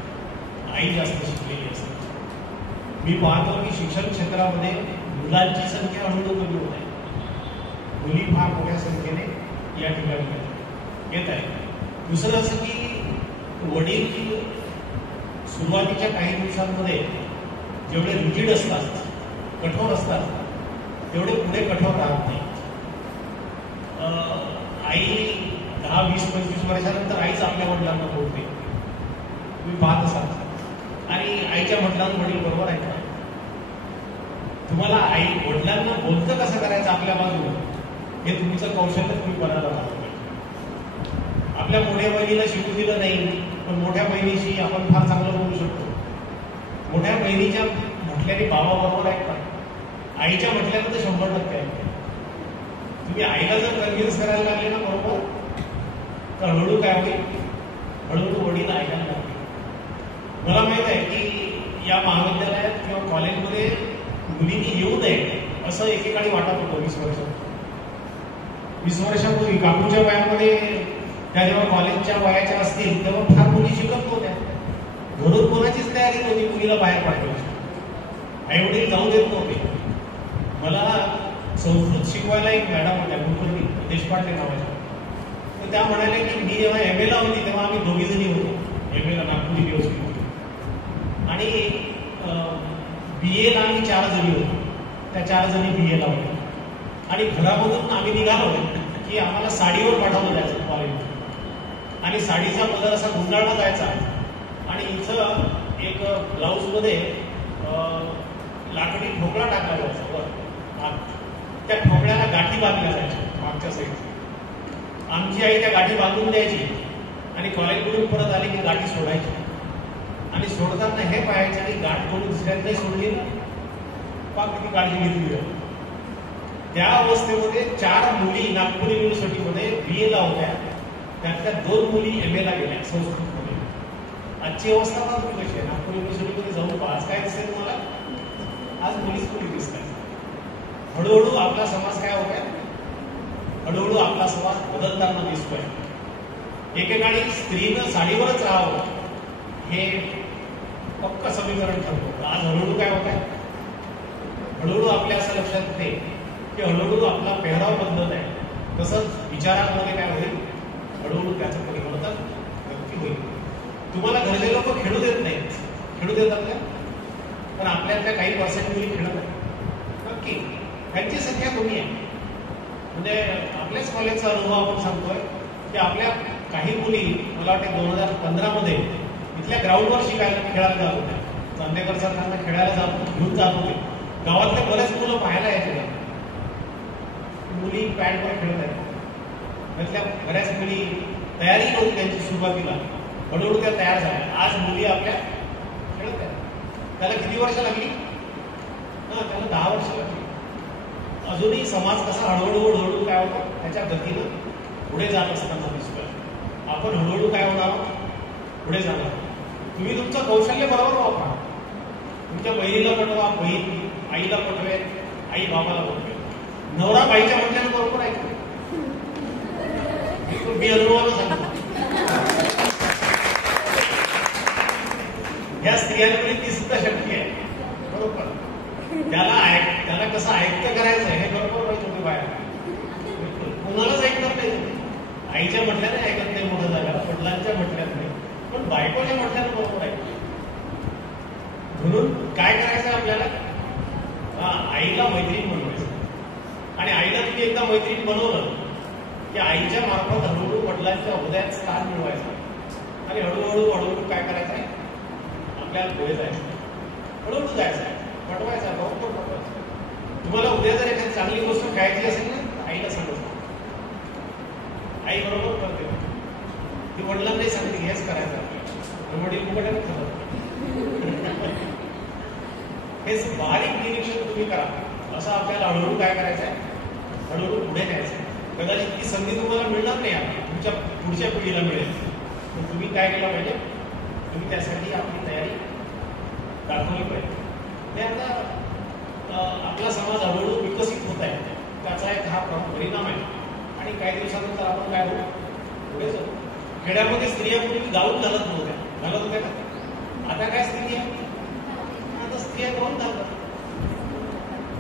आई जास्त शिकलेली असते. मी पाहतो की शिक्षण क्षेत्रामध्ये मुलांची संख्या हळूहळू कमी होत आहे, मुली फार मोठ्या संख्येने या ठिकाणी येत आहे. दुसरं असं की वडील सुरुवातीच्या काही दिवसांमध्ये जेवढे रिजिड असतात, कठोर असतात, तेवढे पुढे कठोर राहत नाही. आई 10, 20, 25 वर्षानंतर आईच आपल्या वडिलांना बोलते, तुम्ही पाहत असाल. आणि आईच्या वडिलांना वडील बरोबर ऐकतात. तुम्हाला आई वडिलांना बोलतं कसं करायचं आपल्या बाजूने, हे तुमचं कौशल्य तुम्ही बनायला पाहिजे. आपल्या मोठ्या बहिणीला शिकू दिलं नाही, पण मोठ्या बहिणीशी आपण फार चांगलं बोलू शकतो. मोठ्या बहिणीच्या म्हटल्याने बाबा बरोबर ऐकतात, आईच्या म्हटल्यानं तर 100% ऐकतात. तुम्ही आईला जर कन्व्हिन्स करायला लागले ना बरोबर, तर हळूहळू काय होईल, हळूहळू वडील ऐकायला लागले. मला माहित आहे की या महाविद्यालयात किंवा कॉलेजमध्ये मुलींनी येऊ नये असं एकेकाळी वाटत होतं 20 वर्षापूर्वी. काकूच्या वयामध्ये त्या जेव्हा कॉलेजच्या वयाच्या असतील तेव्हा फार मुली शिकत नव्हत्या. घरून कोणाचीच तयारी नव्हती मुलीला बाहेर पाठवायची, आई वडील जाऊ देत नव्हते. मला संस्कृत शिकवायला एक मॅडम होत्या, कुलकर्णी देशपांडे नावाच्या. तर त्या म्हणाल्या की मी जेव्हा MA ला होती तेव्हा आम्ही 2 जणी होतो MA ला, नागपूर युनिव्हर्सिटी. आणि BA ला आम्ही 4 जणी होतो, त्या 4 जणी BA ला होत्या. आणि घरामधून आम्ही निघालो की आम्हाला साडीवर पाठवलं जायचं कॉलेजमध्ये, आणि साडीचा पदर असा गुंडाळला जायचा, आणि इथं एक ब्लाऊजमध्ये लाकडी ठोकळा टाकला जायचा वर, त्या ठोकळ्याला गाठी बांधल्या जायच्या मागच्या साईड. आमची आई त्या गाठी बांधून द्यायची आणि कॉलेजमधून परत आली की गाठी सोडायची. आणि सोडताना हे पाहायचं की गाठ कोणी दुसऱ्यात नाही सोडली ना, पाक किती काळजी घेतली. त्या अवस्थेमध्ये 4 मुली नागपूर युनिव्हर्सिटीमध्ये BA ला होत्या, त्यातल्या 2 मुली MA ला गेल्या संस्कृतमध्ये. आजची अवस्था पण कशी आहे, नागपूर युनिव्हर्सिटीमध्ये जाऊन पहा, आज काय दिसेल तुम्हाला, आज मुलीच मुली दिसतात. हळूहळू आपला समाज काय होत आहे, हळूहळू आपला समाज बदलताना दिसतोय. एकेकाळी स्त्रीनं साडीवरच राहावं हे पक्क समीकरण ठरवतं. आज हळूहळू काय होत आहे, हळूहळू आपल्या असं लक्षात येते की हळूहळू आपला पेहराव बदलत आहे. तसंच विचारांमध्ये काय होईल, हळूहळू त्याचं परिवर्तन नक्की होईल. तुम्हाला घरचे लोक खेळू देत नाहीत, खेळू देतात का, पण आपल्यातल्या काही पर्सेंट मुली खेळत आहेत नक्की, त्यांची संख्या कमी आहे. म्हणजे आपल्याच कॉलेजचा अनुभव आपण सांगतोय की आपल्या काही मुली मला वाटते 2015 मध्ये इथल्या ग्राउंडवर शिकायला खेळायला जात होत्या. चांदेकर सर त्यांना खेळायला घेऊन जात होते. गावातले बरेच मुलं पाहायला यायचे, मुली पॅडवर खेळत आहेत. त्यातल्या बऱ्याच मुली तयारी नव्हती त्यांची सुरुवातीला, हळूहळू त्या तयार झाल्या. आज मुली आपल्या खेळत आहेत. त्याला किती वर्ष लागली, त्याला 10 वर्ष लागली. अजूनही समाज कसा हळूहळू काय होतो त्याच्या गतीनं पुढे जात असताना दिसतोय. आपण हळूहळू काय होणार, पुढे जाणार. तुम्ही तुमचं कौशल्य बरोबर वापरा. तुमच्या बहिणीला पटवा, बहीण आईला पटवेल, आई बाबाला पटवेल, नवरा बाईच्या म्हटल्यानं बरोबर ऐकतो. मी अनुभवाला सांगतो. या स्त्रियांमध्ये ती सुद्धा शक्ती आहे, बरोबर. त्याला कसं ऐकतं करायचं हे बरोबर माहिती होते बाहेर. कोणालाच ऐकत नाही. आईच्या म्हटल्याने ऐकत नाही मोठं झाल्याला, वडिलांच्या म्हटल्यात नाही, पण बायकोच्या म्हटल्याने बरोबर ऐकत. म्हणून काय करायचं आपल्याला, आईला मैत्रीण बनवायचं. आणि आईला तुम्ही एकदा मैत्रीण बनवलं की आईच्या मार्फत हळूहळू वडिलांच्या हृदयात स्थान मिळवायचं. आणि हळूहळू काय करायचं आहे, आपल्याला पुढे जायचं, हळूहळू जायचं आहे, पटवायचा, बरोबर पटवायचं. तुम्हाला उद्या जर एखादी चांगली गोष्ट खायची असेल ना, आईला सांगत आई बरोबर करते. ती वडिलांनाही सांगते हेच करायचं आपल्याला, वडील मुकट्याने खरं. हेच बारीक निरीक्षण तुम्ही करा. असं आपल्याला हळूहळू काय करायचं आहे, हळूहळू पुढे न्यायचं आहे. कदाचित ती संधी तुम्हाला मिळणार नाही, तुमच्या पुढच्या पिढीला मिळेल. पण तुम्ही काय केलं पाहिजे, तुम्ही त्यासाठी आपली तयारी दाखवली पाहिजे. हे आता आपला समाज हळूहळू विकसित होत आहे, त्याचा एक हा परिणाम आहे. आणि काही दिवसानंतर आपण काय होऊ, पुढे जाऊ. खेड्यामध्ये स्त्रिया पूर्वी गाऊन घालत होत्या का? आता काय स्थिती आहे, आता स्त्रिया गाऊन घालतात.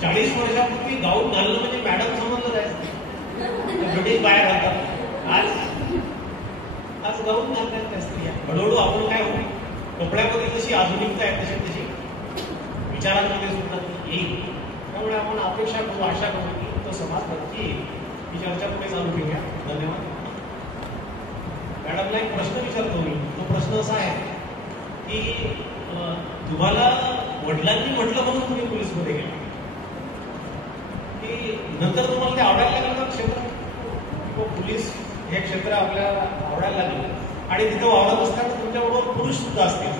40 वर्षापूर्वी गाऊन घालणं म्हणजे मॅडम समजलं जायचं, ब्रिटिश बाहेर घालतात. आज गाऊन घालतात त्या स्त्रिया. हळूहळू आपण काय होऊ, कपड्यामध्ये जशी आधुनिकता आहे तशी विचारांमध्ये सुद्धा येईल. त्यामुळे आपण अपेक्षा करू, आशा करू की तो समाज नक्की येईल. ही चर्चा पुढे चालू ठेवूया. धन्यवाद. मॅडमला एक प्रश्न विचारतो मी. तो प्रश्न असा आहे की तुम्हाला वडिलांनी म्हटलं म्हणून तुम्ही पोलीसमध्ये गेला, की नंतर तुम्हाला ते आवडायला लागलं का क्षेत्र, पोलीस हे क्षेत्र आपल्याला आवडायला लागलं आणि तिथं वावरत असताना तुमच्याबरोबर पुरुष सुद्धा असतील.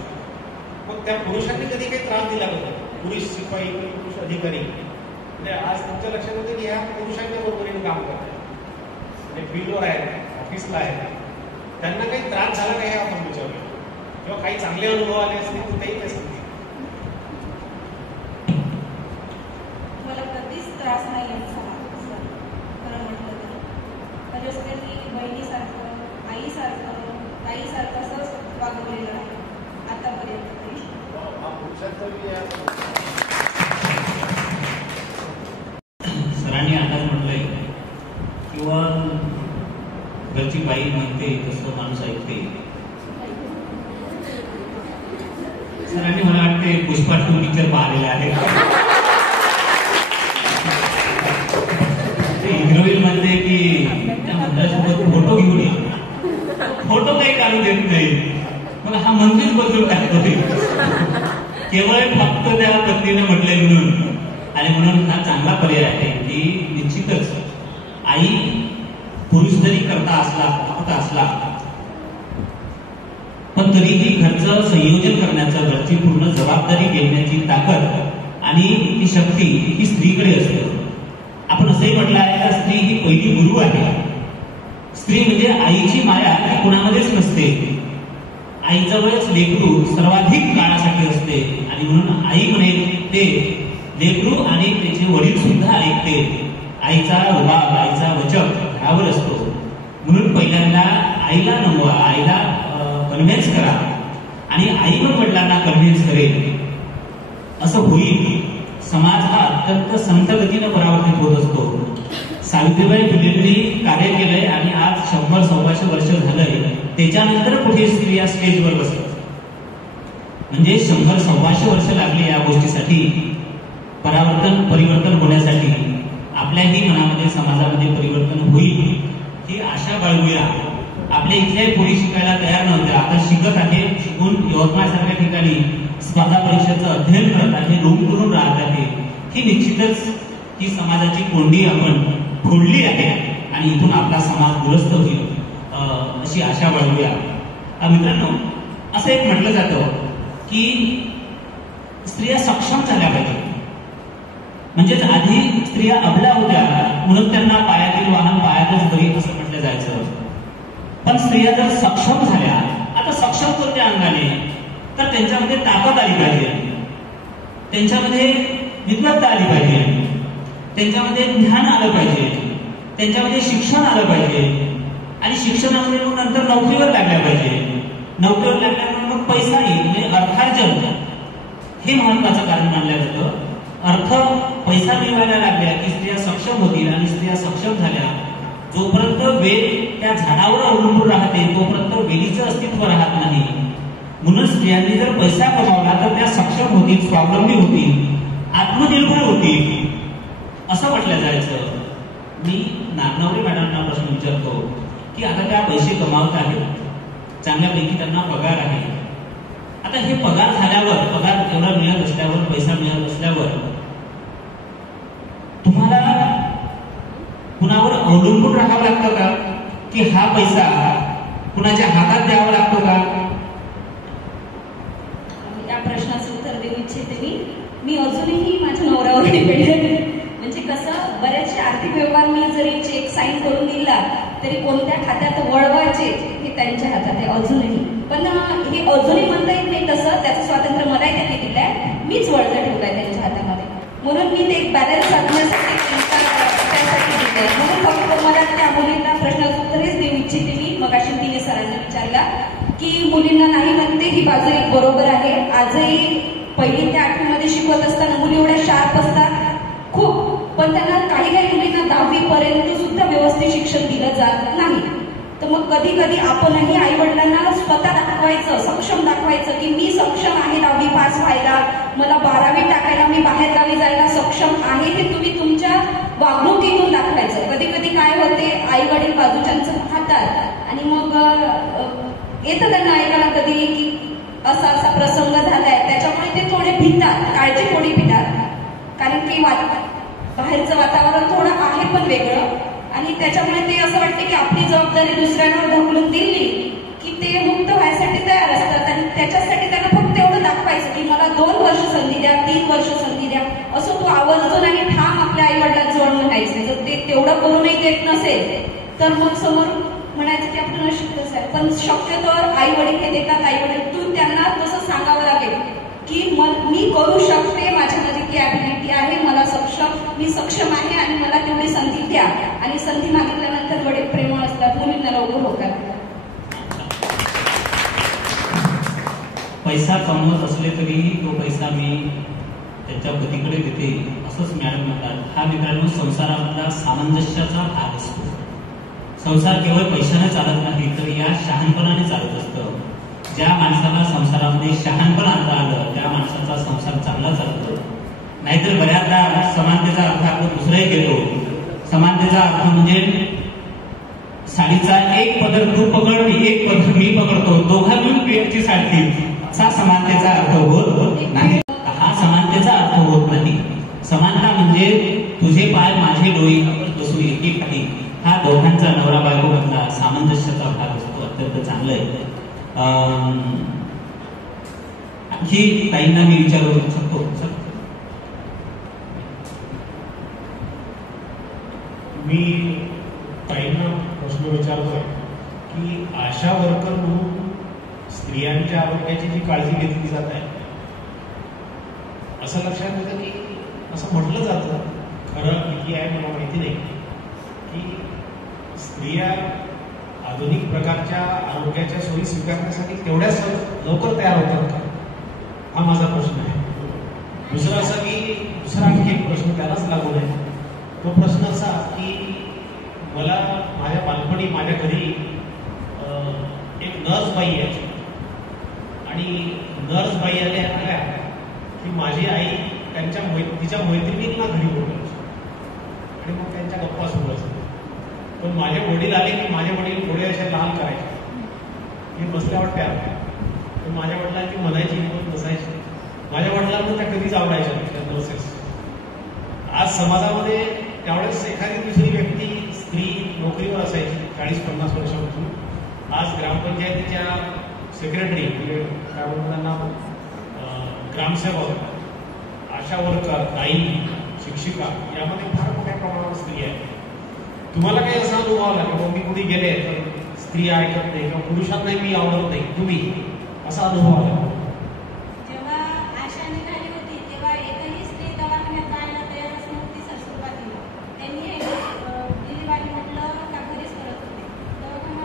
मग त्या पुरुषांनी कधी काही त्रास दिला का? पुरुष शिपाई, पुरुष अधिकारी. म्हणजे आज तुमच्या लक्षात होतं की ह्या पुरुषांच्या बरोबरीने काम करतात आणि फील्डवर आहेत, ऑफिसला आहेत, त्यांना काही त्रास झाला नाही हे आपण विचारलं, किंवा काही चांगले अनुभव आले असतील तर तेही ते सांगतील. मला कधीच त्रास नाही झाला खरं म्हटलं तरी. माझ्या मी बहिणीसारखं, आईसारखं, ताईसारखं असंच वागवलेलं आहे आतापर्यंत तरी. सरांनी आताच म्हटलंय किंवा घरची बाई म्हणते तसं माणूस ऐकते. सरांनी मला वाटते पुष्पा 2 पिक्चर पाहिलेला आहे. इंटरव्ह्यू म्हणते की त्या मंत्र्यासोबत फोटो घेऊन ये, फोटो काही काढू देत नाही. मग हा मंत्रीच बदलून टाकतोय केवळ फक्त त्या पत्नीने म्हटलंय म्हणून. आणि म्हणून हा चांगला पर्याय आहे की निश्चितच आई पुरुष जरी करता असला पण तरीही घरचं संयोजन करण्याचं, घरची पूर्ण जबाबदारी घेण्याची ताकद आणि ती शक्ती ही स्त्रीकडे असते. आपण असंही म्हटलं आहे का स्त्री ही पहिली गुरु आहे. स्त्री म्हणजे आईची माया ही कुणामध्येच नसते. आईजवळच लेकरू सर्वाधिक काळासाठी असते आणि म्हणून आई म्हणेल ते लेकरू आणि त्याचे वडील सुद्धा ऐकते. आईचा रुबाब, आईचा वचक घरावर असतो. म्हणून पहिल्यांदा आईला नमवा, आईला कन्व्हिन्स करा आणि आई पण वडिलांना कन्व्हिन्स करेल. असं होईल. समाज हा अत्यंत संत गतीनं परावर्तित होत असतो. सावित्रीबाई फुलेंनी कार्य केलंय आणि आज 100-125 वर्ष झालंय. त्याच्यानंतर कुठे स्त्रिया स्टेजवर बसतात. म्हणजे 100-125 वर्ष लागले या गोष्टीसाठी, परिवर्तन होण्यासाठी. आपल्याही मनामध्ये, समाजामध्ये परिवर्तन होईल ही आशा बाळगूया. आपल्या इथल्याही पोरी शिकायला तयार नव्हत्या, आता शिकत आहे. शिकून यवतमाळ सारख्या ठिकाणी स्पर्धा परीक्षेचं अध्ययन करत आहे, रूम करून राहत आहे. ही निश्चितच ही समाजाची कोंडी आपण फोडली आहे आणि इथून आपला समाज दुरुस्त होईल अशी आशा बाळगूया. मित्रांनो, असं एक म्हटलं जातं की स्त्रिया सक्षम झाल्या पाहिजे. म्हणजेच आधी स्त्रिया अबला होत्या म्हणून त्यांना पायातील वाहन पायातच बरी असं म्हटलं जायचं. पण स्त्रिया जर सक्षम झाल्या, आता सक्षम कोणत्या अंगाने, तर त्यांच्यामध्ये ताकद आली पाहिजे, त्यांच्यामध्ये विद्वत्ता आली पाहिजे, त्यांच्यामध्ये ज्ञान आलं पाहिजे, त्यांच्यामध्ये शिक्षण आलं पाहिजे आणि शिक्षणामध्ये मग नंतर नोकरीवर लागल्या पाहिजे. नोकरीवर लागल्यामुळे मग पैसा येईल, म्हणजे अर्थार्जन हे महत्वाचं कारण मानलं जातं. अर्थ पैसा मिळवायला लागल्या की स्त्रिया सक्षम होतील, आणि स्त्रिया सक्षम झाल्या जोपर्यंत वेल त्या झाडावर अवलंबून राहते तोपर्यंत वेलीचं अस्तित्व राहत नाही. म्हणून स्त्रियांनी जर पैसा कमावला तर त्या सक्षम होतील, स्वावलंबी होतील, आत्मनिर्भर होतील असं म्हटलं जायचं. मी नागनवरे मॅडमना प्रश्न विचारतो की आता त्या पैसे कमावत आहेत, चांगल्यापैकी त्यांना पगार आहे. आता हे पगार झाल्यावर, पगार एवढा मिळत असल्यावर, पैसा मिळत असल्यावर तुम्हाला कुणावर अवलंबून राहावं लागतं का, की हा पैसा कुणाच्या हातात द्यावा लागतो का? या प्रश्नाचं उत्तर देऊ इच्छिते मी अजूनही माझ्या नवऱ्यावर डिपेंड आहे. म्हणजे कसं, बरेचसे आर्थिक व्यवहार मी जरी चेक साईन करून दिला तरी कोणत्या खात्यात वळवायचे हे त्यांच्या हातात आहे अजूनही. पण हे अजूनही म्हणता येत नाही तसं, त्याचं स्वातंत्र्य मलाही त्यांनी दिलंय, मीच वळता ठेवलाय त्यांच्या हातामध्ये. म्हणून मी ते एक बॅलन्स साधण्यासाठी त्यासाठी दिलंय. म्हणून फक्त मला त्या मुलींना प्रश्नाचं उत्तर हेच देऊ इच्छिते मी. मगाशी तिने सरांना विचारला की मुलींना नाही म्हणते, ही बाजू एक बरोबर आहे. आजही 1ली ते 8वी मध्ये शिकवत असताना मुली एवढ्या शार्प असतात खूप, पण त्यांना काही मुलींना 10वी पर्यंत सुद्धा व्यवस्थित शिक्षण दिलं जात नाही. तर मग कधी कधी आपणही आई वडिलांना स्वतः दाखवायचं, सक्षम दाखवायचं की मी सक्षम आहे 10वी पास व्हायला, मला 12वी टाकायला, मी बाहेर गावी जायला सक्षम आहे, हे तुम्ही तुमच्या वागणुकीतून दाखवायचं. कधी कधी काय होते, आई वडील बाजूच्यांचं पाहतात आणि मग येतं त्यांना ऐकायला कधी की असा असा प्रसंग झालाय, त्याच्यामुळे ते थोडे भितात, काळजीपोटी भितात. कारण की बाहेरचं वातावरण थोडं आहे पण वेगळं, आणि त्याच्यामुळे ते असं वाटतं की आपली जबाबदारी दुसऱ्यांवर ढकलून दिली की ते मुक्त व्हायसाठी तयार असतात. आणि त्याच्यासाठी त्यांना फक्त एवढं दाखवायचं की मला 2 वर्ष संधी द्या, 3 वर्ष संधी द्या, असं तो आवर्जून आणि ठाम आपल्या आई वडिलांजवळ म्हणायचं. जर ते तेवढं करूनही देत नसेल तर मग समोर म्हणायचं की आपलं नशीब कसं आहे. पण शक्यतो आई वडील हे देतात. आई वडील तू त्यांना तसं सांगावं लागेल की मी करू शकते, माझ्यामध्ये ती ॲबिलिटी आहे, मला मी सक्षम आहे आणि मला तेवढी संधी द्या. आणि संधी मागितल्यानंतर वडील प्रेमळ असतात, मुलींना लवकर होतात. पैसा कमवत असले तरी तो पैसा मी त्यांच्या पतीकडे देते असंच मॅडम म्हणतात. हा मित्रांनो संसारामधला सामंजस्याचा भाग असतो. संसार केवळ पैशाने चालत नाही तर या शहाणपणाने चालत असतं. ज्या माणसाला संसारामध्ये शहाणपण आणता आलं त्या माणसाचा संसार चांगला चालतो. नाहीतर बऱ्याचदा समानतेचा अर्थ आपण दुसराही घेतो. समानतेचा अर्थ म्हणजे साडीचा एक पदर तू पकड, एक पदर मी पकडतो, दोघा मिळून पेरची साडी, असा समानतेचा अर्थ होत नाही. हा समानतेचा अर्थ होत नाही. समानता म्हणजे तुझे पाय माझे डोळे बसून एके खाली, हा दोघांचा नवरा बायको मधला सामंजस्याचा भाग असतो. अत्यंत चांगलं आहे. आणखी ताईंना मी विचारू शकतो सर? मी ताईंना प्रश्न विचारतोय की आशा वर्कर म्हणून स्त्रियांच्या आरोग्याची जी काळजी घेतली जात आहे, असं लक्षात येतं की असं म्हटलं जातं, खरं किती आहे मला माहिती नाही, की स्त्रिया आधुनिक प्रकारच्या आरोग्याच्या सोयी स्वीकारण्यासाठी तेवढ्याच लवकर तयार होतात का, हा माझा प्रश्न आहे. दुसरं असं की दुसरा आणखी एक प्रश्न त्यालाच लागून आहे. तो प्रश्न असा की मला माझ्या बालपणी माझ्या घरी एक नर्स बाई यायची आणि नर्स बाई आल्या की माझी आई तिच्या मैत्रिणींना घरी बोलवायची आणि मग त्यांच्या गप्पा सुरू असतात. पण माझे वडील आले की माझे वडील थोडे असे लहान करायचे, मी बसल्यावर त्या पण माझ्या वडिलांची म्हणायची पण बसायची. माझ्या वडिलांना त्या कधीच आवडायच्या त्या नर्सेस. आज समाजामध्ये त्यावेळेस एखादी दुसरी व्यक्ती स्त्री नोकरीवर असायची 40-50 वर्षापासून. आज ग्रामपंचायतीच्या सेक्रेटरी म्हणजे काय म्हणतात त्यांना, ग्रामसेवक, आशा वर्कर, ताई, शिक्षिका यामध्ये फार मोठ्या प्रमाणावर स्त्री आहेत. तुम्हाला काही असा अनुभव आला की मी कुठे गेले तर स्त्री ऐकत नाही किंवा पुरुषांनाही मी आवडत नाही, तुम्ही असा अनुभव आला? जेव्हा आशा निघाली होती तेव्हा एकही स्त्री दवाखान्यात जायला तयारच नव्हती सर. सुरुवातीला त्यांनी डिलिव्हरी म्हटलं का घरीच करत होते. दवाखाना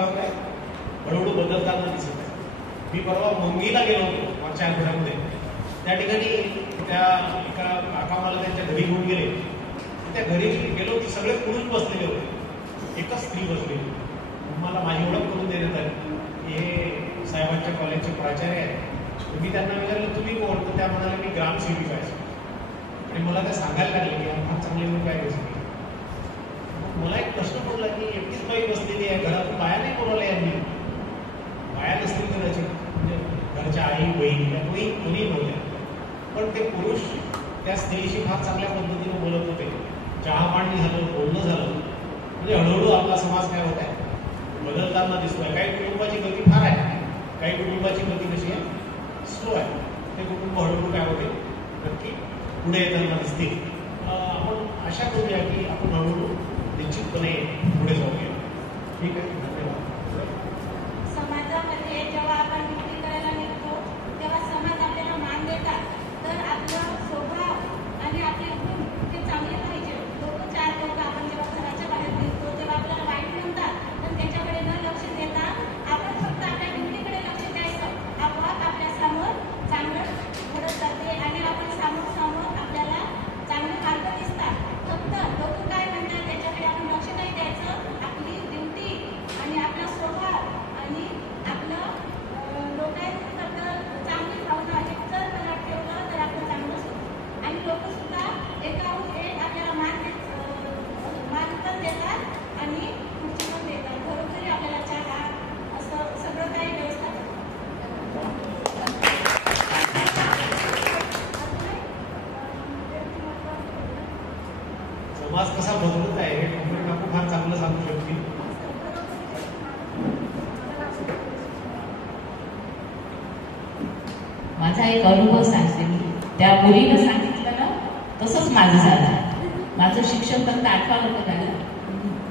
वाटतंय हळूहळू बदलताना दिसत आहे. मी परवा मंगीला गेलो होतो मागच्या आठवड्यामध्ये. त्या ठिकाणी त्या एका काका मला त्यांच्या घरी घेऊन गेले. त्या घरी गेलो की सगळे पुरुष बसलेले होते, एकच स्त्री बसलेली. मला माझी ओळख करून देण्यात आली की हे साहेबांच्या कॉलेजचे प्राचार्य आहेत. मी त्यांना विचारलं तुम्ही कोण? तर त्या म्हणाले मी ग्रामसेविका आहे. आणि मला त्या सांगायला लागले की फार चांगले लोक आहे. मला एक प्रश्न पडला की एकटीच बाई बसलेली आहे, घरातून बाया नाही बोलवल्या यांनी. बाया नसतील कदाचित, म्हणजे घरच्या आई बहीण या कोणी नव्हत्या. पण ते पुरुष त्या स्त्रीशी फार चांगल्या पद्धतीने बोलत होते. चहा पाणी झालं, बोलणं झालं. म्हणजे हळूहळू आपला समाज काय होत आहे बदलताना दिसतोय. काही कुटुंबाची गती फार आहे, काही कुटुंबाची गती कशी आहे स्लो आहे. ते कुटुंब हळूहळू काय होते नक्की पुढे येताना दिसतील. आपण आशा करूया की आपण हळूहळू निश्चितपणे पुढे जाऊया. ठीक आहे, धन्यवाद. समाजामध्ये जेव्हा आपण ड्युटी करायला निघतो तेव्हा समाज आपल्याला मान देतात. तर आपला स्वभाव आणि आपले गुण ते चांगले पाहिजे. चार लोक आपण जेव्हा घराच्या बाहेर निघतो तेव्हा आपल्याला वाईट म्हणतात, पण त्याच्याकडे न लक्ष देता आपण फक्त आपल्या ड्युटीकडे लक्ष द्यायचं. आपोआप आपल्या समोर चांगलं घडत जाते आणि आपण समोर आपल्याला चांगले मार्ग दिसतात. फक्त लोक काय म्हणतात त्याच्याकडे आपण लक्ष नाही द्यायचं. आपली ड्युटी आणि आपला स्वभाव आणि आपलं लोकांबद्दल चांगली भावना हे जर मनात ठेवलं तर आपलं चांगलंच होतं. आणि लोक सुद्धा एकाहून एक आपल्याला मान पण देतात आणि खुर्ची पण देतात. घरोघरी आपल्याला चहा असं सगळं काही व्यवस्था समाज कसा बदलत आहे हे कॉम्रेड काकू फार चांगलं सांगू शकतील. माझा एक अनुभव सांगते मी. त्या मुलीनं सांगितलं ना तसंच माझं झालं. माझं शिक्षण फक्त 8वा वर्ग झालं.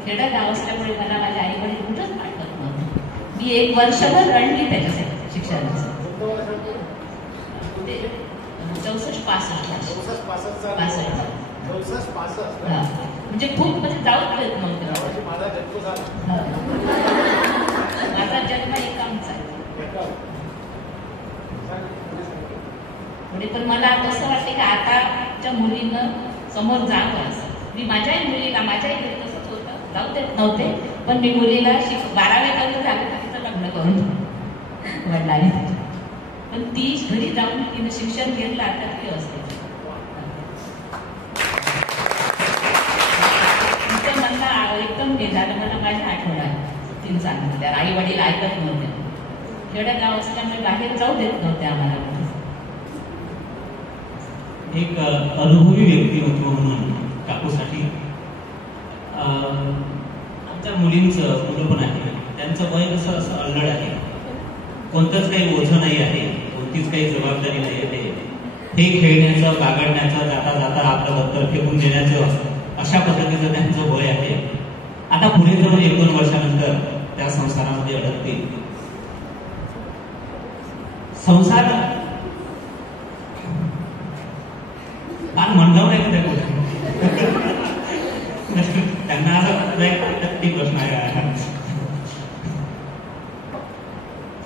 खेडं गाव असल्यामुळे मला माझ्या आई वडील कुठंच पाठवत नव्हतं. मी 1 वर्षभर रडली त्याच्यासाठी शिक्षणाचं. ते 64-65 म्हणजे खूप म्हणजे जाऊच देत नव्हतं. माझा जन्म एकांचा म्हणजे. पण मला कसं वाटतं की आताच्या मुलींना समोर जावं असं. मी माझ्याही मुलीला माझ्याही घरी तसंच होतं, जाऊ देत नव्हते. पण मी मुलीला 12वी पर्यंत झालं तर तिचं लग्न करून वडिलांनी. पण ती घरी जाऊन तिनं शिक्षण घेतलं आता ती असते. तिचं मला एकदम हे झालं. मला माझ्या आठवण आहे तिने सांगितलं. आई वडील ऐकत नव्हते. खेडेगाव असल्यामुळे बाहेर जाऊ देत नव्हते आम्हाला. एक अनुभवी व्यक्तिमत्व म्हणून काकूसाठी आमच्या मुलं पण आहे. त्यांचं वय असं अल्लड आहे. कोणतंच काही ओझं नाही आहे, कोणतीच काही जबाबदारी नाही आहे. हे खेळण्याचं, बागडण्याचं, जाता जाता आपलं दप्तर फेकून देण्याचं अशा पद्धतीचं त्यांचं वय आहे. आता पुढे जाऊन 1-2 वर्षानंतर त्या संसारामध्ये अडकतील. संसार फार मंडव नाही का त्यांना असं एक प्रश्न आहे.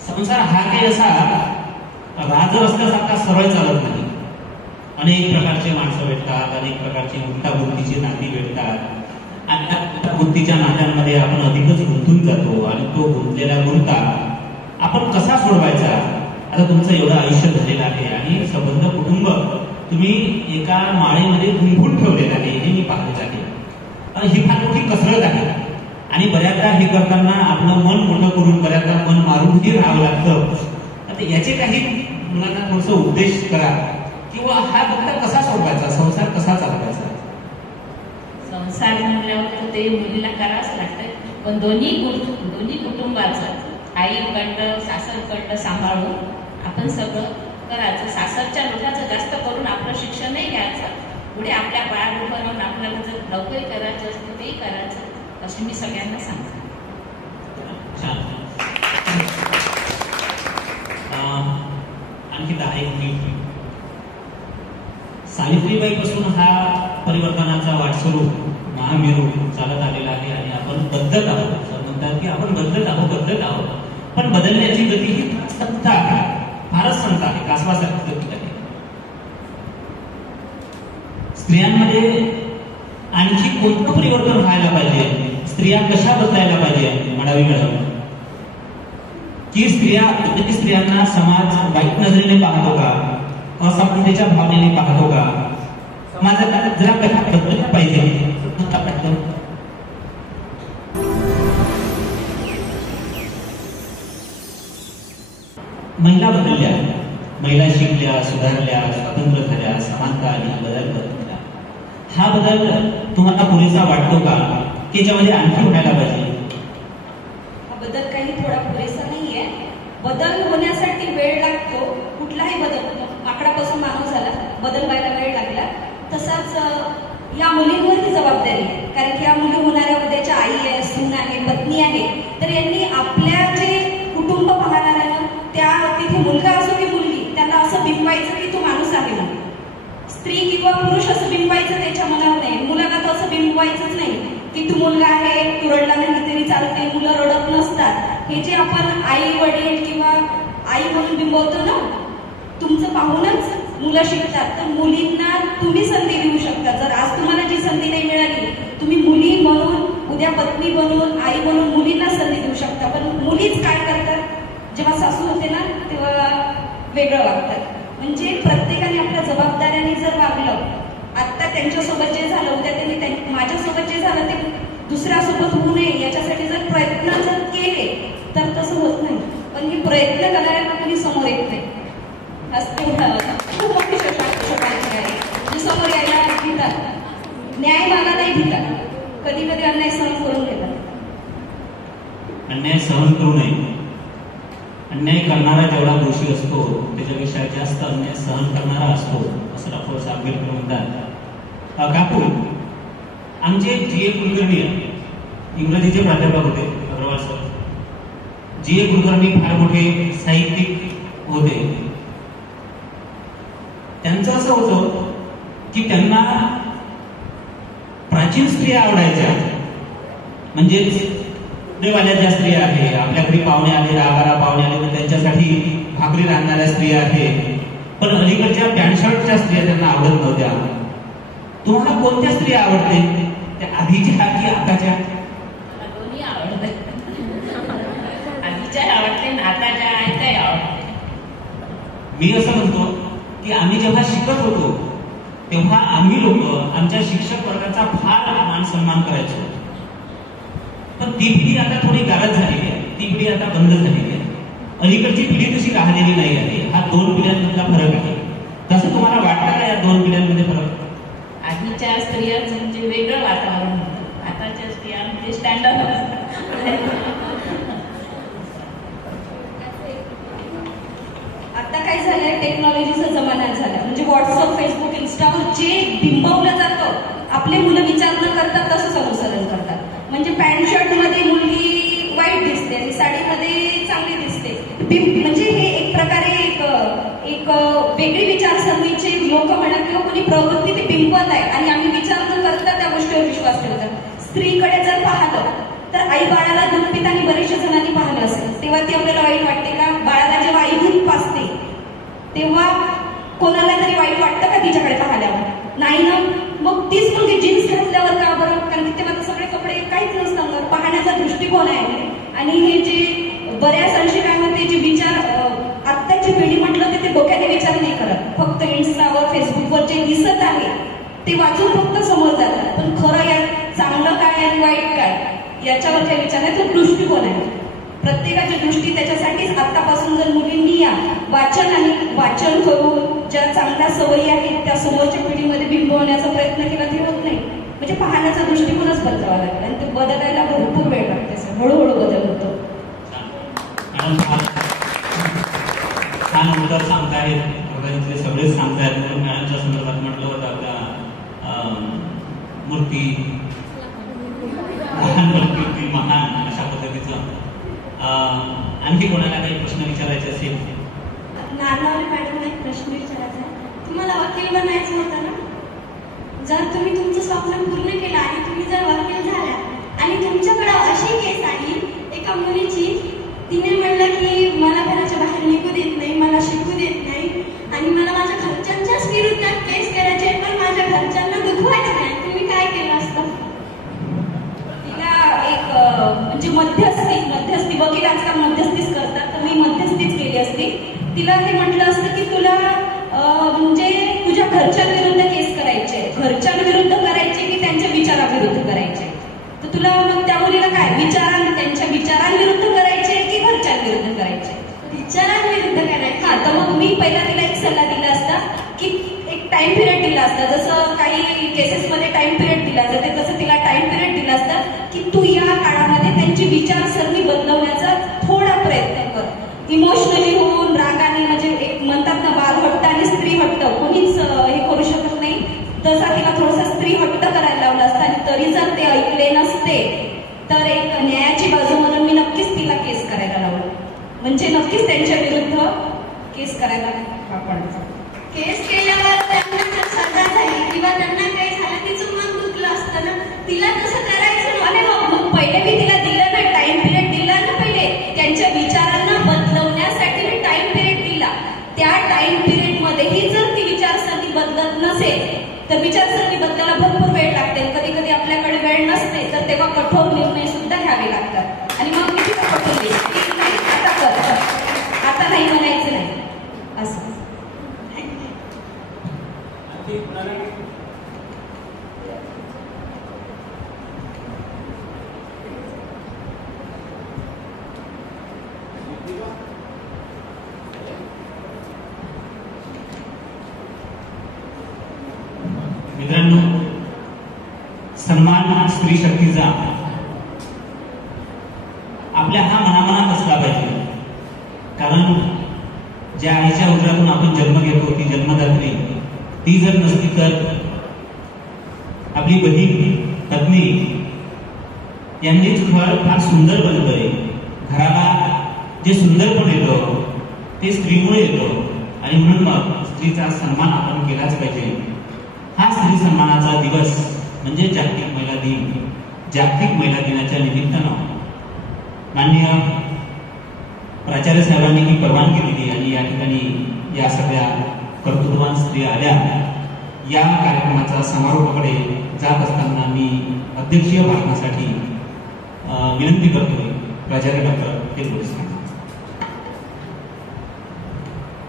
संसार हा काही असा राजरस्त्यासारखा सरळ चालत नाही. अनेक प्रकारचे माणसं भेटतात, अनेक प्रकारची गुंतागुंतीची नाती भेटतात आणि त्या गुंतीच्या नात्यांमध्ये आपण अधिकच गुंतून जातो आणि तो गुंतलेला गुंता आपण कसा सोडवायचा. आता तुमचं एवढं आयुष्य झालेलं आहे आणि संबंध कुटुंब तुम्ही एका माळेमध्ये गुंफून ठेवलेलं आहे हे मी पाहत आहे. ही फार मोठी कसरत आहे आणि बऱ्याचदा हे करताना आपलं मन मोठं करून बऱ्याचदा मन मारूनही राहावं लागतं. आता याचे काही मुलांना थोडस उपदेश करा किंवा हा फक्त कसा सोडवायचा, संसार कसा चालवायचा. संसार म्हणल्यावर ते मुलीला करावंच लागतं. पण दोन्ही कुटुंबाचं आईकडं सासरकडं सांभाळून आपण सगळं करायचं. सासरच्या लोकांचं जास्त करून आपलं शिक्षणही घ्यायचं. पुढे आपल्या पायावर उभं राहून आपल्याला जर नोकरी करायचं असतं तेही करायचं असं मी सगळ्यांना सांगते. आणखी 10 मिनिट. सावित्रीबाई पासून हा परिवर्तनाचा वाटसरू महामेरू चालत आलेला आहे आणि आपण बद्धत आहोत. म्हणतात की आपण बदलत आहोत, पण बदलण्याची गती ही संथ आहे, फारच संथ आहे, कासवासारखी गती आहे. स्त्रियांमध्ये आणखी कोणतं परिवर्तन व्हायला पाहिजे, स्त्रिया कशा बदलायला पाहिजे म्हणावी मॅडम, की स्त्रियांना समाज वाईट नजरेने पाहतो का, असमानतेच्या भावनेने पाहतो का, समाजात जरा कशा बदलल्या पाहिजे. महिला बदलल्या, महिला शिकल्या, सुधारल्या, स्वतंत्र झाल्या, समानता आली, बदल बदलला. हा बदल तुम्हाला पुरेसा वाटतो का, की याच्यामध्ये आणखी व्हायला पाहिजे? हा बदल काही थोडा पुरेसा नाहीये. बदल होण्यासाठी वेळ लागतो. कुठलाही बदल, आकडापासून मानव झाला, बदल व्हायला वेळ लागला. तसाच या मुलींवरती जबाबदारी आहे, कारण की या मुली होणाऱ्या उद्याच्या आई आहे, सून आहे, पत्नी आहे. तर यांनी आपल्या जे कुटुंब पाहणार आहे त्या तिथे मुलगा असो की मुलगी, त्यांना असं बिंबवायचं की तो माणूस आहे म्हणून. स्त्री किंवा पुरुष असं बिंबवायचं त्याच्या मनावर नाही. मुलांना तर असं बिंबवायचंच नाही की तू मुलगा आहे, तू रडला नाही तरी चालते, मुलं रडत नसतात. हे जे आपण आई वडील किंवा आई म्हणून बिंबवतो ना, तुमचं पाहूनच मुलं शिकतात. तर मुलींना तुम्ही संधी देऊ शकता. जर आज तुम्हाला जी संधी नाही मिळाली, तुम्ही मुली म्हणून, उद्या पत्नी बनून, आई म्हणून मुलींना संधी देऊ शकता. पण मुलीच काय करतात, जेव्हा सासू होते ना तेव्हा वेगळं वागतात. म्हणजे प्रत्येकाने आपल्या जबाबदाऱ्याने जर वागलं, आता त्यांच्यासोबत जे झालं, उद्या त्यांनी माझ्यासोबत जे झालं ते दुसऱ्यासोबत होऊ नये याच्यासाठी जर प्रयत्न जर केले तर तसं होत नाही. पण हे प्रयत्न करायला कोणी समोर येत नाही. खूप मोठी शोकांची आहे जी समोर यायला भितात, न्याय मागायलाही भितात, कधी कधी अन्याय सहन करून घेतात. अन्याय सहन करू नये. अन्याय करणारा जेवढा दोषी असतो त्याच्यापेक्षा जास्त अन्याय सहन करणारा असतो, असं डॉक्टर आंबेडकर म्हणतात. काकू, आमचे जी ए कुलकर्णी इंग्रजीचे प्राध्यापक होते, अग्रवाल सर. जी ए कुलकर्णी फार मोठे साहित्यिक होते. त्यांचं असं होतं की त्यांना प्राचीन स्त्रिया आवडायच्या, म्हणजे देवाल्या ज्या स्त्रिया आहे, आपल्या घरी पाहुणे आले, 10-12 पाहुणे आले तर त्यांच्यासाठी भाकरी रांधणाऱ्या स्त्रिया आहे. पण अलीकडच्या पॅन्ट शर्टच्या स्त्रिया त्यांना आवडत नव्हत्या. तुम्हाला कोणत्या स्त्रिया आवडते, त्या आधीच्या की आताच्या? दोन्ही आवडते. आधीच्या आवडते, आताच्या आहेत काय आवडते. मी असं म्हणतो की आम्ही जेव्हा शिकत होतो तेव्हा आम्ही लोक आमच्या शिक्षक वर्गाचा फार मान सन्मान करायचो. पण ती पिढी आता थोडी गारद झालेली आहे, ती पिढी आता बंद झालेली आहे. अलीकडची पिढी तशी राहिलेली नाही आहे. हा 2 पिढ्यांमधला फरक आहे. तसं तुम्हाला वाटतं का या 2 पिढ्यांमध्ये फरक? आधीच्या स्त्रियांचं म्हणजे वेगळं वातावरण होतं, आताच्या स्त्रिया म्हणजे स्टँडर्ड असतात. आता काय झालंय, टेक्नॉलॉजीचा जमाना झाला. म्हणजे व्हॉट्सअप, फेसबुक, इन्स्टावर जे बिंबवलं जातं, आपले मुलं विचार न करतात तसंच अनुसरण करतात. म्हणजे पॅन्ट शर्ट मध्ये मुलगी वाईट दिसते आणि साडीमध्ये चांगली दिसते. म्हणजे हे एक प्रकारे एक वेगळी विचारसरणीचे लोक म्हणा किंवा कोणी प्रवृत्ती ते बिंबत आहे आणि आम्ही विचार न करता त्या गोष्टीवर विश्वास ठेवतात. स्त्रीकडे जर पाहलं तर आई बाळाला दूध पिताना बरेचशा जणांनी पाहिलं असेल, तेव्हा ती आपल्याला वाईट वाटते का? बाळाला जेव्हा आई दूध पाजते तेव्हा कोणाला तरी वाईट वाटतं का तिच्याकडे पाहिल्यावर? नाही ना. मग तीच मुलगी जीन्स घातल्यावर का बरं? कारण की तेव्हा सगळे कपडे काहीच नसतात, पाहण्याचा दृष्टिकोन आहे. आणि हे जे बऱ्याच अंशी काय म्हणते जे विचार आत्ताची पिढी म्हटलं तर ते डोक्याने विचार नाही करत, फक्त इन्स्टावर, फेसबुकवर जे दिसत आहे ते वाचून फक्त समोर जातात. पण खरं यात चांगलं काय आणि वाईट काय याच्यावर काही विचार आहे, तो दृष्टिकोन आहे. प्रत्येकाची दृष्टी त्याच्यासाठीच आतापासून जर मुलींनी या वाचन करून ज्या चांगल्या सवयी आहेत त्या समोरच्या पिढीमध्ये बिंबवण्याचा प्रयत्न केला ते होत नाही. म्हणजे पाहण्याचा दृष्टिकोनच बदलावा लागेल आणि ते बदलायला भरपूर वेळ लागते. हळूहळू बदल होतो. छान उत्तर सांगतायत, वर्गातले सगळेच सांगतायत. मॅडमच्या संदर्भात म्हटलं होतं आपल्या मूर्ती महान अशा पद्धतीचं. आणखी कोणाला काही प्रश्न विचारायचे असेल? नारनवरे मॅडमला एक प्रश्न विचारायचा आहे. तुम्हाला वकील बनायचं होतं ना, जर तुम्ही तुमचं स्वप्न पूर्ण केलं आणि तुम्ही जर वकील झाला आणि तुमच्याकडे अशी केस आली, एका मुलीची तिने म्हणलं की मला घराच्या बाहेर निघू देत नाही, मला शिकू देत नाही आणि मला माझ्या घरच्यांच्याच विरुद्धात केस करायची आहे, पण माझ्या घरच्यांना दुखवायचं नाही. तुम्ही काय केलं असतं? तिला एक म्हणजे मध्यस्थी वकील आजकाल मध्यस्थीच करतात, तर मी मध्यस्थीच केली असती. तिला हे म्हटलं असतं की तुला म्हणजे तुझ्या घरच्यांविरुद्ध केस करायचे, घरच्यांविरुद्ध करायचे की त्यांच्या विचाराविरुद्ध करायचे. तर तुला मग त्या मुलीला काय त्यांच्या विचारांविरुद्ध करायचे की घरच्यांविरुद्ध करायचे? विचारांविरुद्ध करायचे. हा, तर मग मी पहिला तिला एक सल्ला दिला असता की एक टाइम पिरियड दिला असता. जसं काही केसेसमध्ये टाइम पिरियड दिला जाते तसं तिला टाइम पिरियड दिला असता की तू या काळामध्ये त्यांची विचारसरणी बदलवण्याचा थोडा प्रयत्न कर. इमोशनली होऊन रागाने, म्हणजे एक म्हणतात ना बाल हट्ट आणि स्त्री हट्ट कोणीच हे करू शकत नाही, तसा तिला थोडासा स्त्री हट्ट करायला लावला असता. आणि तरी जर ते ऐकले नसते तर एक न्यायाची बाजू म्हणून मी नक्कीच तिला केस करायला लावलं, म्हणजे नक्कीच त्यांच्या विरुद्ध केस करायला आपण केस केल्यावर त्यांना जर सजा झाली किंवा त्यांना काही झालं तिचं मन दुखलं असतं ना, तिला तसं करायचं ना. आणि मग पहिले मी तिला दिलं ना, टाइम पिरियड दिला ना, पहिले त्यांच्या विचारांना बदलवण्यासाठी मी टाइम पिरियड दिला. त्या टाइम पिरियड मध्येही जर ती विचारसरणी बदलत नसेल तर विचारसरणी बदलायला भरपूर वेळ लागते. कधी कधी आपल्याकडे वेळ नसते तर तेव्हा कठोर निर्णय सुद्धा घ्यावे लागतात. आणि मग मी तिला पटवून देते की नाही आता कर, आता नाही म्हणायचं नाही असं. मित्रांनो, सन्मान स्त्री शक्तीचा आपल्या हा मनामनात असला पाहिजे. कारण ज्या आईच्या उदरातून आपण जन्म घेतो ती जन्मदात्री, ती जर नसती तर आपली बहीण पत्नी यांनीच घर फार सुंदर बनतंय. घराला जे सुंदरपण येतं ते स्त्रीमुळे येतो आणि म्हणून मग स्त्रीचा सन्मान आपण केलाच पाहिजे. हा स्त्री सन्मानाचा दिवस म्हणजे जागतिक महिला दिन. जागतिक महिला दिनाच्या निमित्तानं माननीय प्राचार्य साहेबांनी ही परवानगी दिली आणि या ठिकाणी या सगळ्या कर्तृत्ववान स्त्रिया आल्या. या कार्यक्रमाचा समारोपाकडे जात असताना मी अध्यक्षीय भाषणासाठी विनंती करतोय प्राचार्य डॉक्टर किरकोळे साहेब.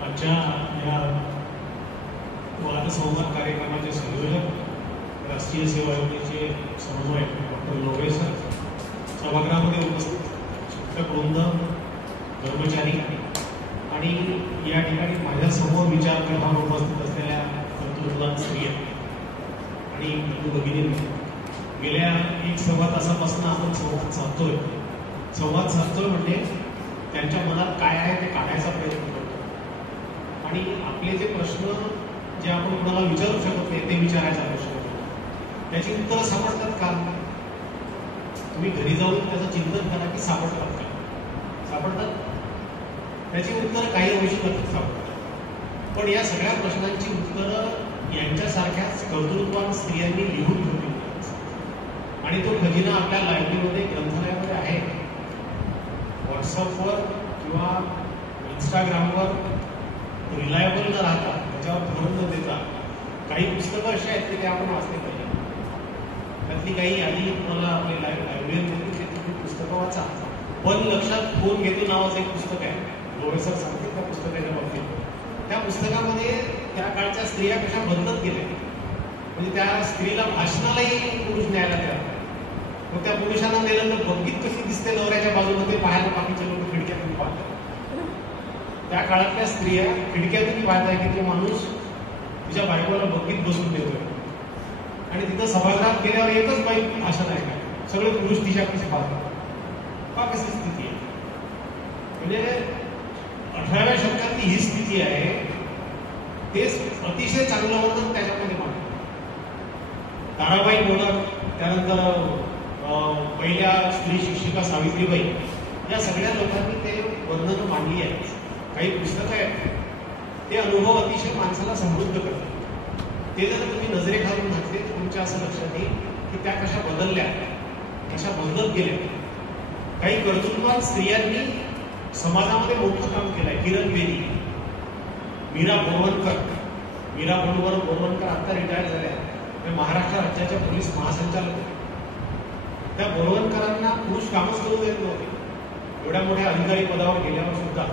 आजच्या या वादसंवाद कार्यक्रमाचे संयोजक, राष्ट्रीय सेवा योजनेचे समन्वयक डॉक्टर लोरे सर, सभागृहामध्ये उपस्थित शिक्षकवृंद, कर्मचारी आणि या ठिकाणी माझ्यासमोर विचार करताना उपस्थित असलेल्या कर्तृत्ववान स्त्रिया आणि बंधू भगिनींनी, गेल्या एक सव्वा तासापासून आपण संवाद साधतोय म्हणजे त्यांच्या मनात काय आहे ते काढायचा प्रयत्न करतो आणि आपले जे प्रश्न जे आपण कोणाला विचारू शकत नाही ते विचारायचा प्रश्न करतो. त्याची उत्तरं सापडतात का? तुम्ही घरी जाऊन त्याचं चिंतन करा की सापडतात का? सापडतात. त्याची उत्तरं काही अंशी सापडतात. पण या सगळ्या प्रश्नांची उत्तरं यांच्यासारख्याच कर्तृत्ववान स्त्रियांनी लिहून ठेवली आणि तो खजिना आपल्या लायब्ररीमध्ये, ग्रंथालयामध्ये आहे. व्हॉट्सअपवर किंवा इंस्टाग्रामवर रिलायबल न राहता, त्याच्यावर भर न देता काही पुस्तकं अशी आहेत की ते आपण वाचले पाहिजे. त्यातली काही आधी तुम्हाला आपली लायब्ररीमध्ये तुम्ही पुस्तकं वाचा. पण लक्षात फोन घेतो नावाचं एक पुस्तक आहे, लोरेसर सांगते त्या पुस्तकाच्या बाबतीत. त्या पुस्तकामध्ये त्या काळच्या स्त्रिया कशा बदलत गेल्या, म्हणजे त्या स्त्रीला भाषणालाही पुरुष न्यायला तयार. मग त्या पुरुषांना नेलं तर बघीत कशी दिसते नवऱ्याच्या बाजूला ते पाहायला बाकीचे लोक खिडक्यातून पाहतात. त्या काळातल्या स्त्रिया खिडक्यातून पाहताय की तो माणूस तिच्या बायकोला बघीत बसून देतोय आणि तिथं सभागृहात गेल्यावर एकच बाई भाषण आहे का, सगळे पुरुष तिच्याकडे पाहतात. का कशी स्थिती आहे? म्हणजे 18व्या शतकातली ही स्थिती आहे. तेच अतिशय चांगलं वर्णन त्याच्यामध्ये मांडलं. ताराबाई मोडक, त्यानंतर पहिल्या स्त्री शिक्षिका सावित्रीबाई, या सगळ्या लोकांनी ते वर्णनं मांडली आहेत. काही पुस्तकं आहेत, ते अनुभव अतिशय माणसाला समृद्ध करतात. ते जर तुम्ही नजरेखालून घातले तुमच्या असं लक्षात येईल की त्या कशा बदलल्या, कशा बदलत गेल्या. काही कर्तृत्ववान स्त्रियांनी समाजामध्ये मोठं काम केलंय. किरण बेदी, मीरा बोरवणकर आता रिटायर झाल्या, महाराष्ट्र राज्याच्या पोलीस महासंचालक. त्या बोरवणकरांना पुरुष कामच करू देत नव्हते एवढ्या मोठ्या अधिकारी पदावर गेल्यावर सुद्धा.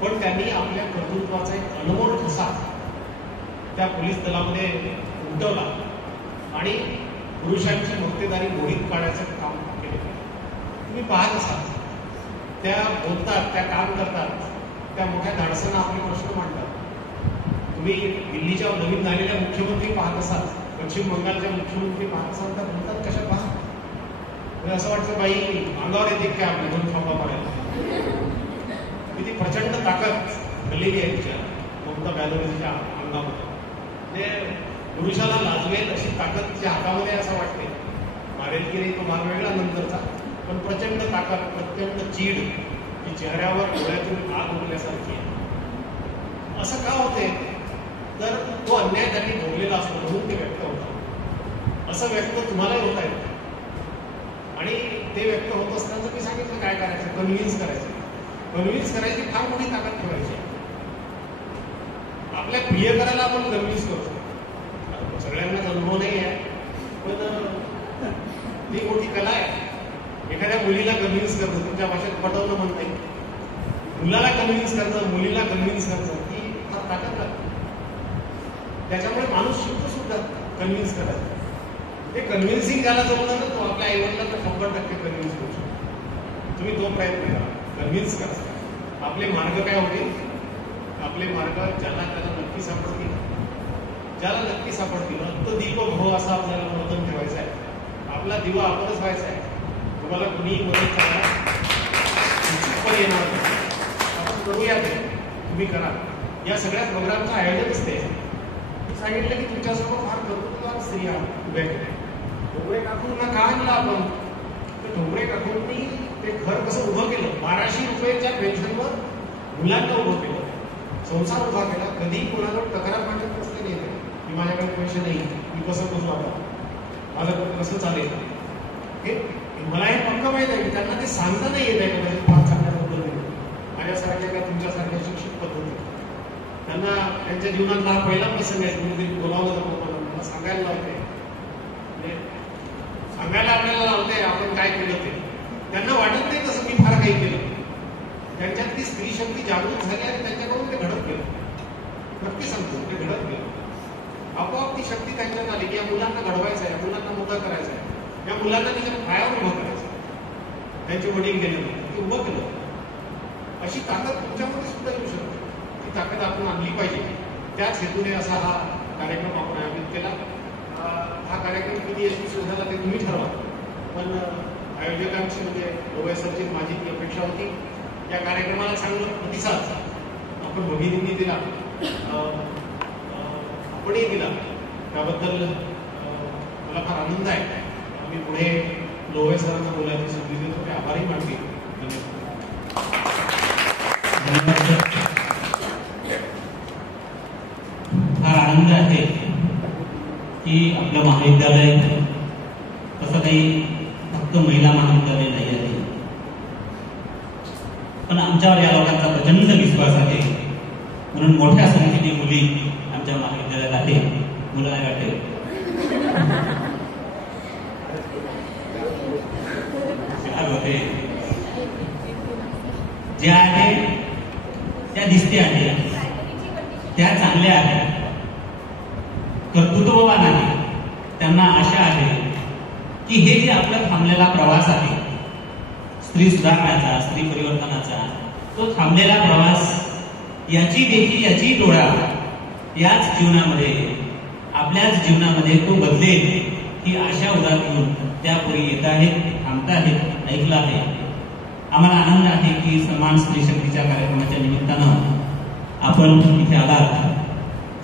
पण त्यांनी आपल्या कर्तृत्वाचा एक अनमोल ठसा त्या पोलीस दलामध्ये उमटवला आणि पुरुषांची मक्तेदारी मोडीत काढायचं काम केलं. तुम्ही पाहत असाल, त्या बोलतात, त्या काम करतात, त्या मोठ्या धाडसानं आपले प्रश्न मांडतात. तुम्ही दिल्लीच्या नवीन झालेल्या मुख्यमंत्री पाहत असाल, पश्चिम बंगालच्या मुख्यमंत्री पाहत असाल, तर बोलतात कशा पहा. असं वाटतं बाई अंगावर येते काय आपल्या दोन थांबा पडायला. किती प्रचंड ताकद भरलेली आहे तिच्या ममता बॅनर्जीच्या अंगामध्ये. म्हणजे पुरुषाला लाजवेल अशी ताकद तिच्या हातामध्ये असं वाटते. मारेल की नाही तो भाग वेगळा नंतरचा, पण प्रचंड ताकद, प्रचंड चीड की चेहऱ्यावर डोळ्यातून आग उठल्यासारखी आहे. असं का होते? तर तो अन्याय त्यांनी भोगलेला असतो म्हणून ते व्यक्त होतं. असं व्यक्त तुम्हालाही होत आहे. आणि ते व्यक्त होत असताना मी सांगितलं काय करायचं, कन्व्हिन्स करायची फार मोठी ताकद ठेवायची. आपल्या प्रियकराला आपण कन्व्हिन्स करतो. सगळ्यांनाच अनुभव नाही आहे, पण ती मोठी कला आहे. एखाद्या मुलीला कन्व्हिन्स करणं, तुमच्या भाषेत पटवणं म्हणते, मुलाला कन्व्हिन्स करणं, मुलीला कन्व्हिन्स करणं, ही फार ताकद लागते. त्याच्यामुळे माणूस शिकतो सुद्धा कन्व्हिन्स करायचं. ते कन्व्हिन्सिंग ज्याला जमलं ना, तो आपल्या आईवडिलांना 100% कन्व्हिन्स करू शकतो. तुम्ही तो प्रयत्न करा, कन्व्हिन्स करा. आपले मार्ग काय होतील? आपले मार्ग ज्याला त्याला नक्की सापडतील, ज्याला नक्की सापडतील. तो दीप भो असा आपल्याला वर्तन ठेवायचं आहे. आपला दिवा आपणच व्हायचा आहे. तुम्हाला कुणीही मदत करायला येणार नाही. आपण करूया ते, तुम्ही करा. या सगळ्या प्रोग्रामचं आयोजनच ते सांगितलं की तुमच्यासमोर फार कर्तृत्ववान स्त्रिया उभ्या केल्या. ढोबळे काकूंना का आणलं आपण? तर ढोबळे काकूंनी ते घर कसं उभं केलं. 1200 रुपयाच्या पेन्शनवर मुलांना उभं केलं, संसार उभा केला. कधी कोणाला तक्रार मांडत नसते नाही की माझ्याकडे पैसे नाही, मी कसं करू, आता माझं कसं चालेल. हे मला हे पक्क माहित आहे की त्यांना ते सांगता नाही येत आहे का फार चांगल्या पद्धतीने. माझ्यासारख्या का तुमच्यासारख्या शिक्षित पद्धती त्यांना त्यांच्या जीवनातला हा पहिला प्रसंग आहे. कुणीतरी बोलावलं जातं, मला सांगायला लावते, सांगायला आपल्याला लावते आपण काय केलं ते. त्यांना वाटत नाही तसं मी फार काही केलं. त्यांच्यात ती स्त्री शक्ती जागृत झाली आणि त्यांच्याकडून ते घडत गेलं. नक्की सांगतो, ते घडत गेलं. आपोआप ती शक्ती त्यांच्यात आली की या मुलांना घडवायचं आहे, या मुलांना मोठं करायचं आहे, या मुलांना तिच्या पायावर उभं करायचं. त्यांचे वडील गेले ते उभं केलं. अशी ताकद तुमच्यामध्ये सुद्धा येऊ शकते. ती ताकद आपण आणली पाहिजे. त्याच हेतूने असा हा कार्यक्रम आपण आयोजित केला. हा कार्यक्रम किती यशस्वी झाला ते तुम्ही ठरवा, पण आयोजकांची म्हणजे डोळे सरची माझी ती अपेक्षा होती. या कार्यक्रमाला चांगला प्रतिसाद आपण भगिनींनी दिला, आपणही दिला. त्याबद्दल मला फार आनंद आहे. मी पुढे लोहे सरांना बोलायची संधी देतो, ते आभारी मानते. फार आनंद आहे की आपलं महाविद्यालय तसं काही फक्त महिला महाविद्यालय नाही आहे, पण आमच्यावर या लोकांचा प्रचंड विश्वास आहे. म्हणून मोठ्या संख्येने मुली आमच्या महाविद्यालयात आहे. मुलं नाही वाटते होते ज्या आहे त्या दिसते आहे, त्या चांगल्या आहेत, कर्तृत्ववान आहे. त्यांना आशा आहे की हे जे आपला थांबलेला प्रवास आहे स्त्री सुधारण्याचा, स्त्री परिवर्तनाचा, तो थांबलेला प्रवास याची देखील याची डोळा याच जीवनामध्ये, आपल्याच जीवनामध्ये तो बदलेल ही आशा उदाहरून त्यापुढे येत आहेत, थांबत आहेत, ऐकलं आहे. आम्हाला आनंद आहे की सन्मान स्त्री शक्तीच्या कार्यक्रमाच्या निमित्तानं आपण इथे आलात.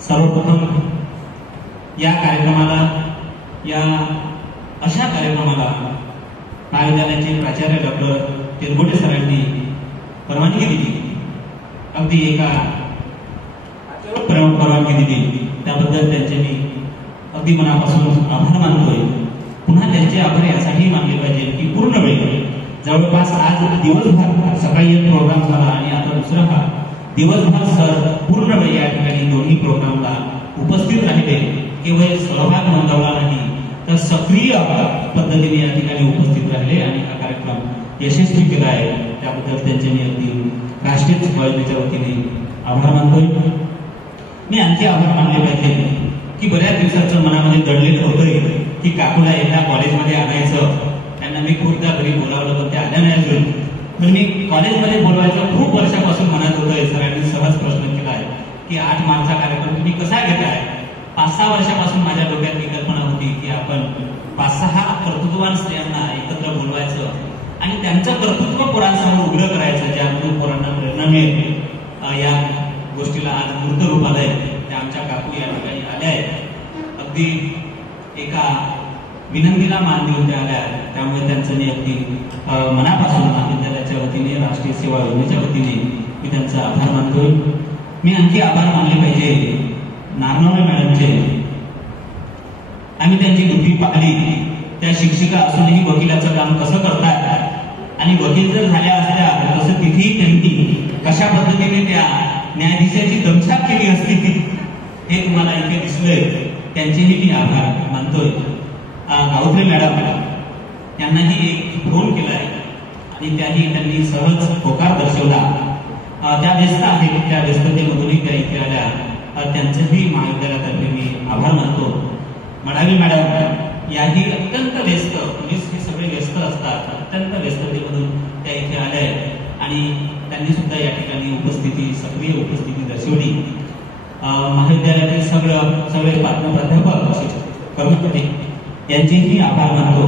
सर्वप्रथम या कार्यक्रमाला, या अशा कार्यक्रमाला महाविद्यालयाचे प्राचार्य डॉक्टर तिरगोटे सरांनी परवानगी दिली. अगदी एका परवानगी दिली, त्याबद्दल त्यांचे मी अगदी मनापासून आभार मानतोय. पुन्हा त्यांचे आभार यासाठी मानले पाहिजे की पूर्ण वेळ जवळपास आज दिवसभर सकाळी एक प्रोग्राम झाला आणि आता दुसरा हा दिवसभर सर पूर्णपणे या ठिकाणी दोन्ही प्रोग्रामला उपस्थित राहिले. केवळ सहभाग नोंदवला नाही तर सक्रिय पद्धतीने या ठिकाणी उपस्थित राहिले आणि हा कार्यक्रम यशस्वी केला आहे. त्याबद्दल त्यांचे मी अगदी राष्ट्रीय शिक्षणाच्या वतीने आभार मानतोय. मी आणखी आभार मानले पाहिजे की बऱ्याच दिवसाचं मनामध्ये दडलेलं होतं की काकूला एकदा कॉलेजमध्ये आणायचं. त्यांना मी खूपदा घरी बोलावलं पण ते आल्या नाही अजून. पण मी कॉलेजमध्ये बोलवायचं खूप वर्षापासून म्हणत होतोय. सरांनी सहज प्रश्न केला आहे की 8 मार्चचा कार्यक्रम तुम्ही कसा घेताय. 5-6 वर्षापासून माझ्या डोक्यात ही कल्पना होती की आपण 5-6 कर्तृत्ववान स्त्रियांना एकत्र बोलवायचं आणि त्यांचं कर्तृत्व पोरांसमोर उघडं करायचं, ज्यामधून पोरांना प्रेरणा मिळेल. या गोष्टीला आज मूर्त रूप आलंय. त्या आमच्या काकू या ठिकाणी आल्या आहेत. अगदी एका विनंतीला मान देऊन त्या आल्या. त्यामुळे त्यांचं मी अगदी मनापासून महाविद्यालयाच्या वतीने, राष्ट्रीय सेवा योजनेच्या वतीने मी त्यांचा आभार मानतोय. मी आणखी आभार मानले पाहिजे नारनवरे मॅडमचे. आम्ही त्यांची बुद्धी पाहिली. त्या शिक्षिका असूनही वकिलाचं काम कसं करतात आणि वकील जर झाल्या असत्या तसं तिथेही त्यांनी कशा पद्धतीने त्या न्यायाधीशाची दमछाक केली असती हे तुम्हाला इथे दिसलंय. त्यांचेही मी आभार मानतोय. गावत्रे मॅडम यांनाही एक फोन केलाय आणि त्याही त्यांनी सहज होकार दर्शवला. त्या व्यस्त आहेत, त्या व्यस्ततेमधूनही त्या इथे आल्या. त्यांचेही महाविद्यालयातर्फे मी आभार मानतो. मडावी मॅडम याही अत्यंत व्यस्त, पोलीस हे सगळे व्यस्त असतात, अत्यंत व्यस्ततेमधून त्या इथे आल्या आहेत आणि त्यांनी सुद्धा या ठिकाणी उपस्थिती, सक्रिय उपस्थिती दर्शवली. महाविद्यालयातील सगळे प्राध्यापक, कर्मचारी यांचेही आभार मानतो.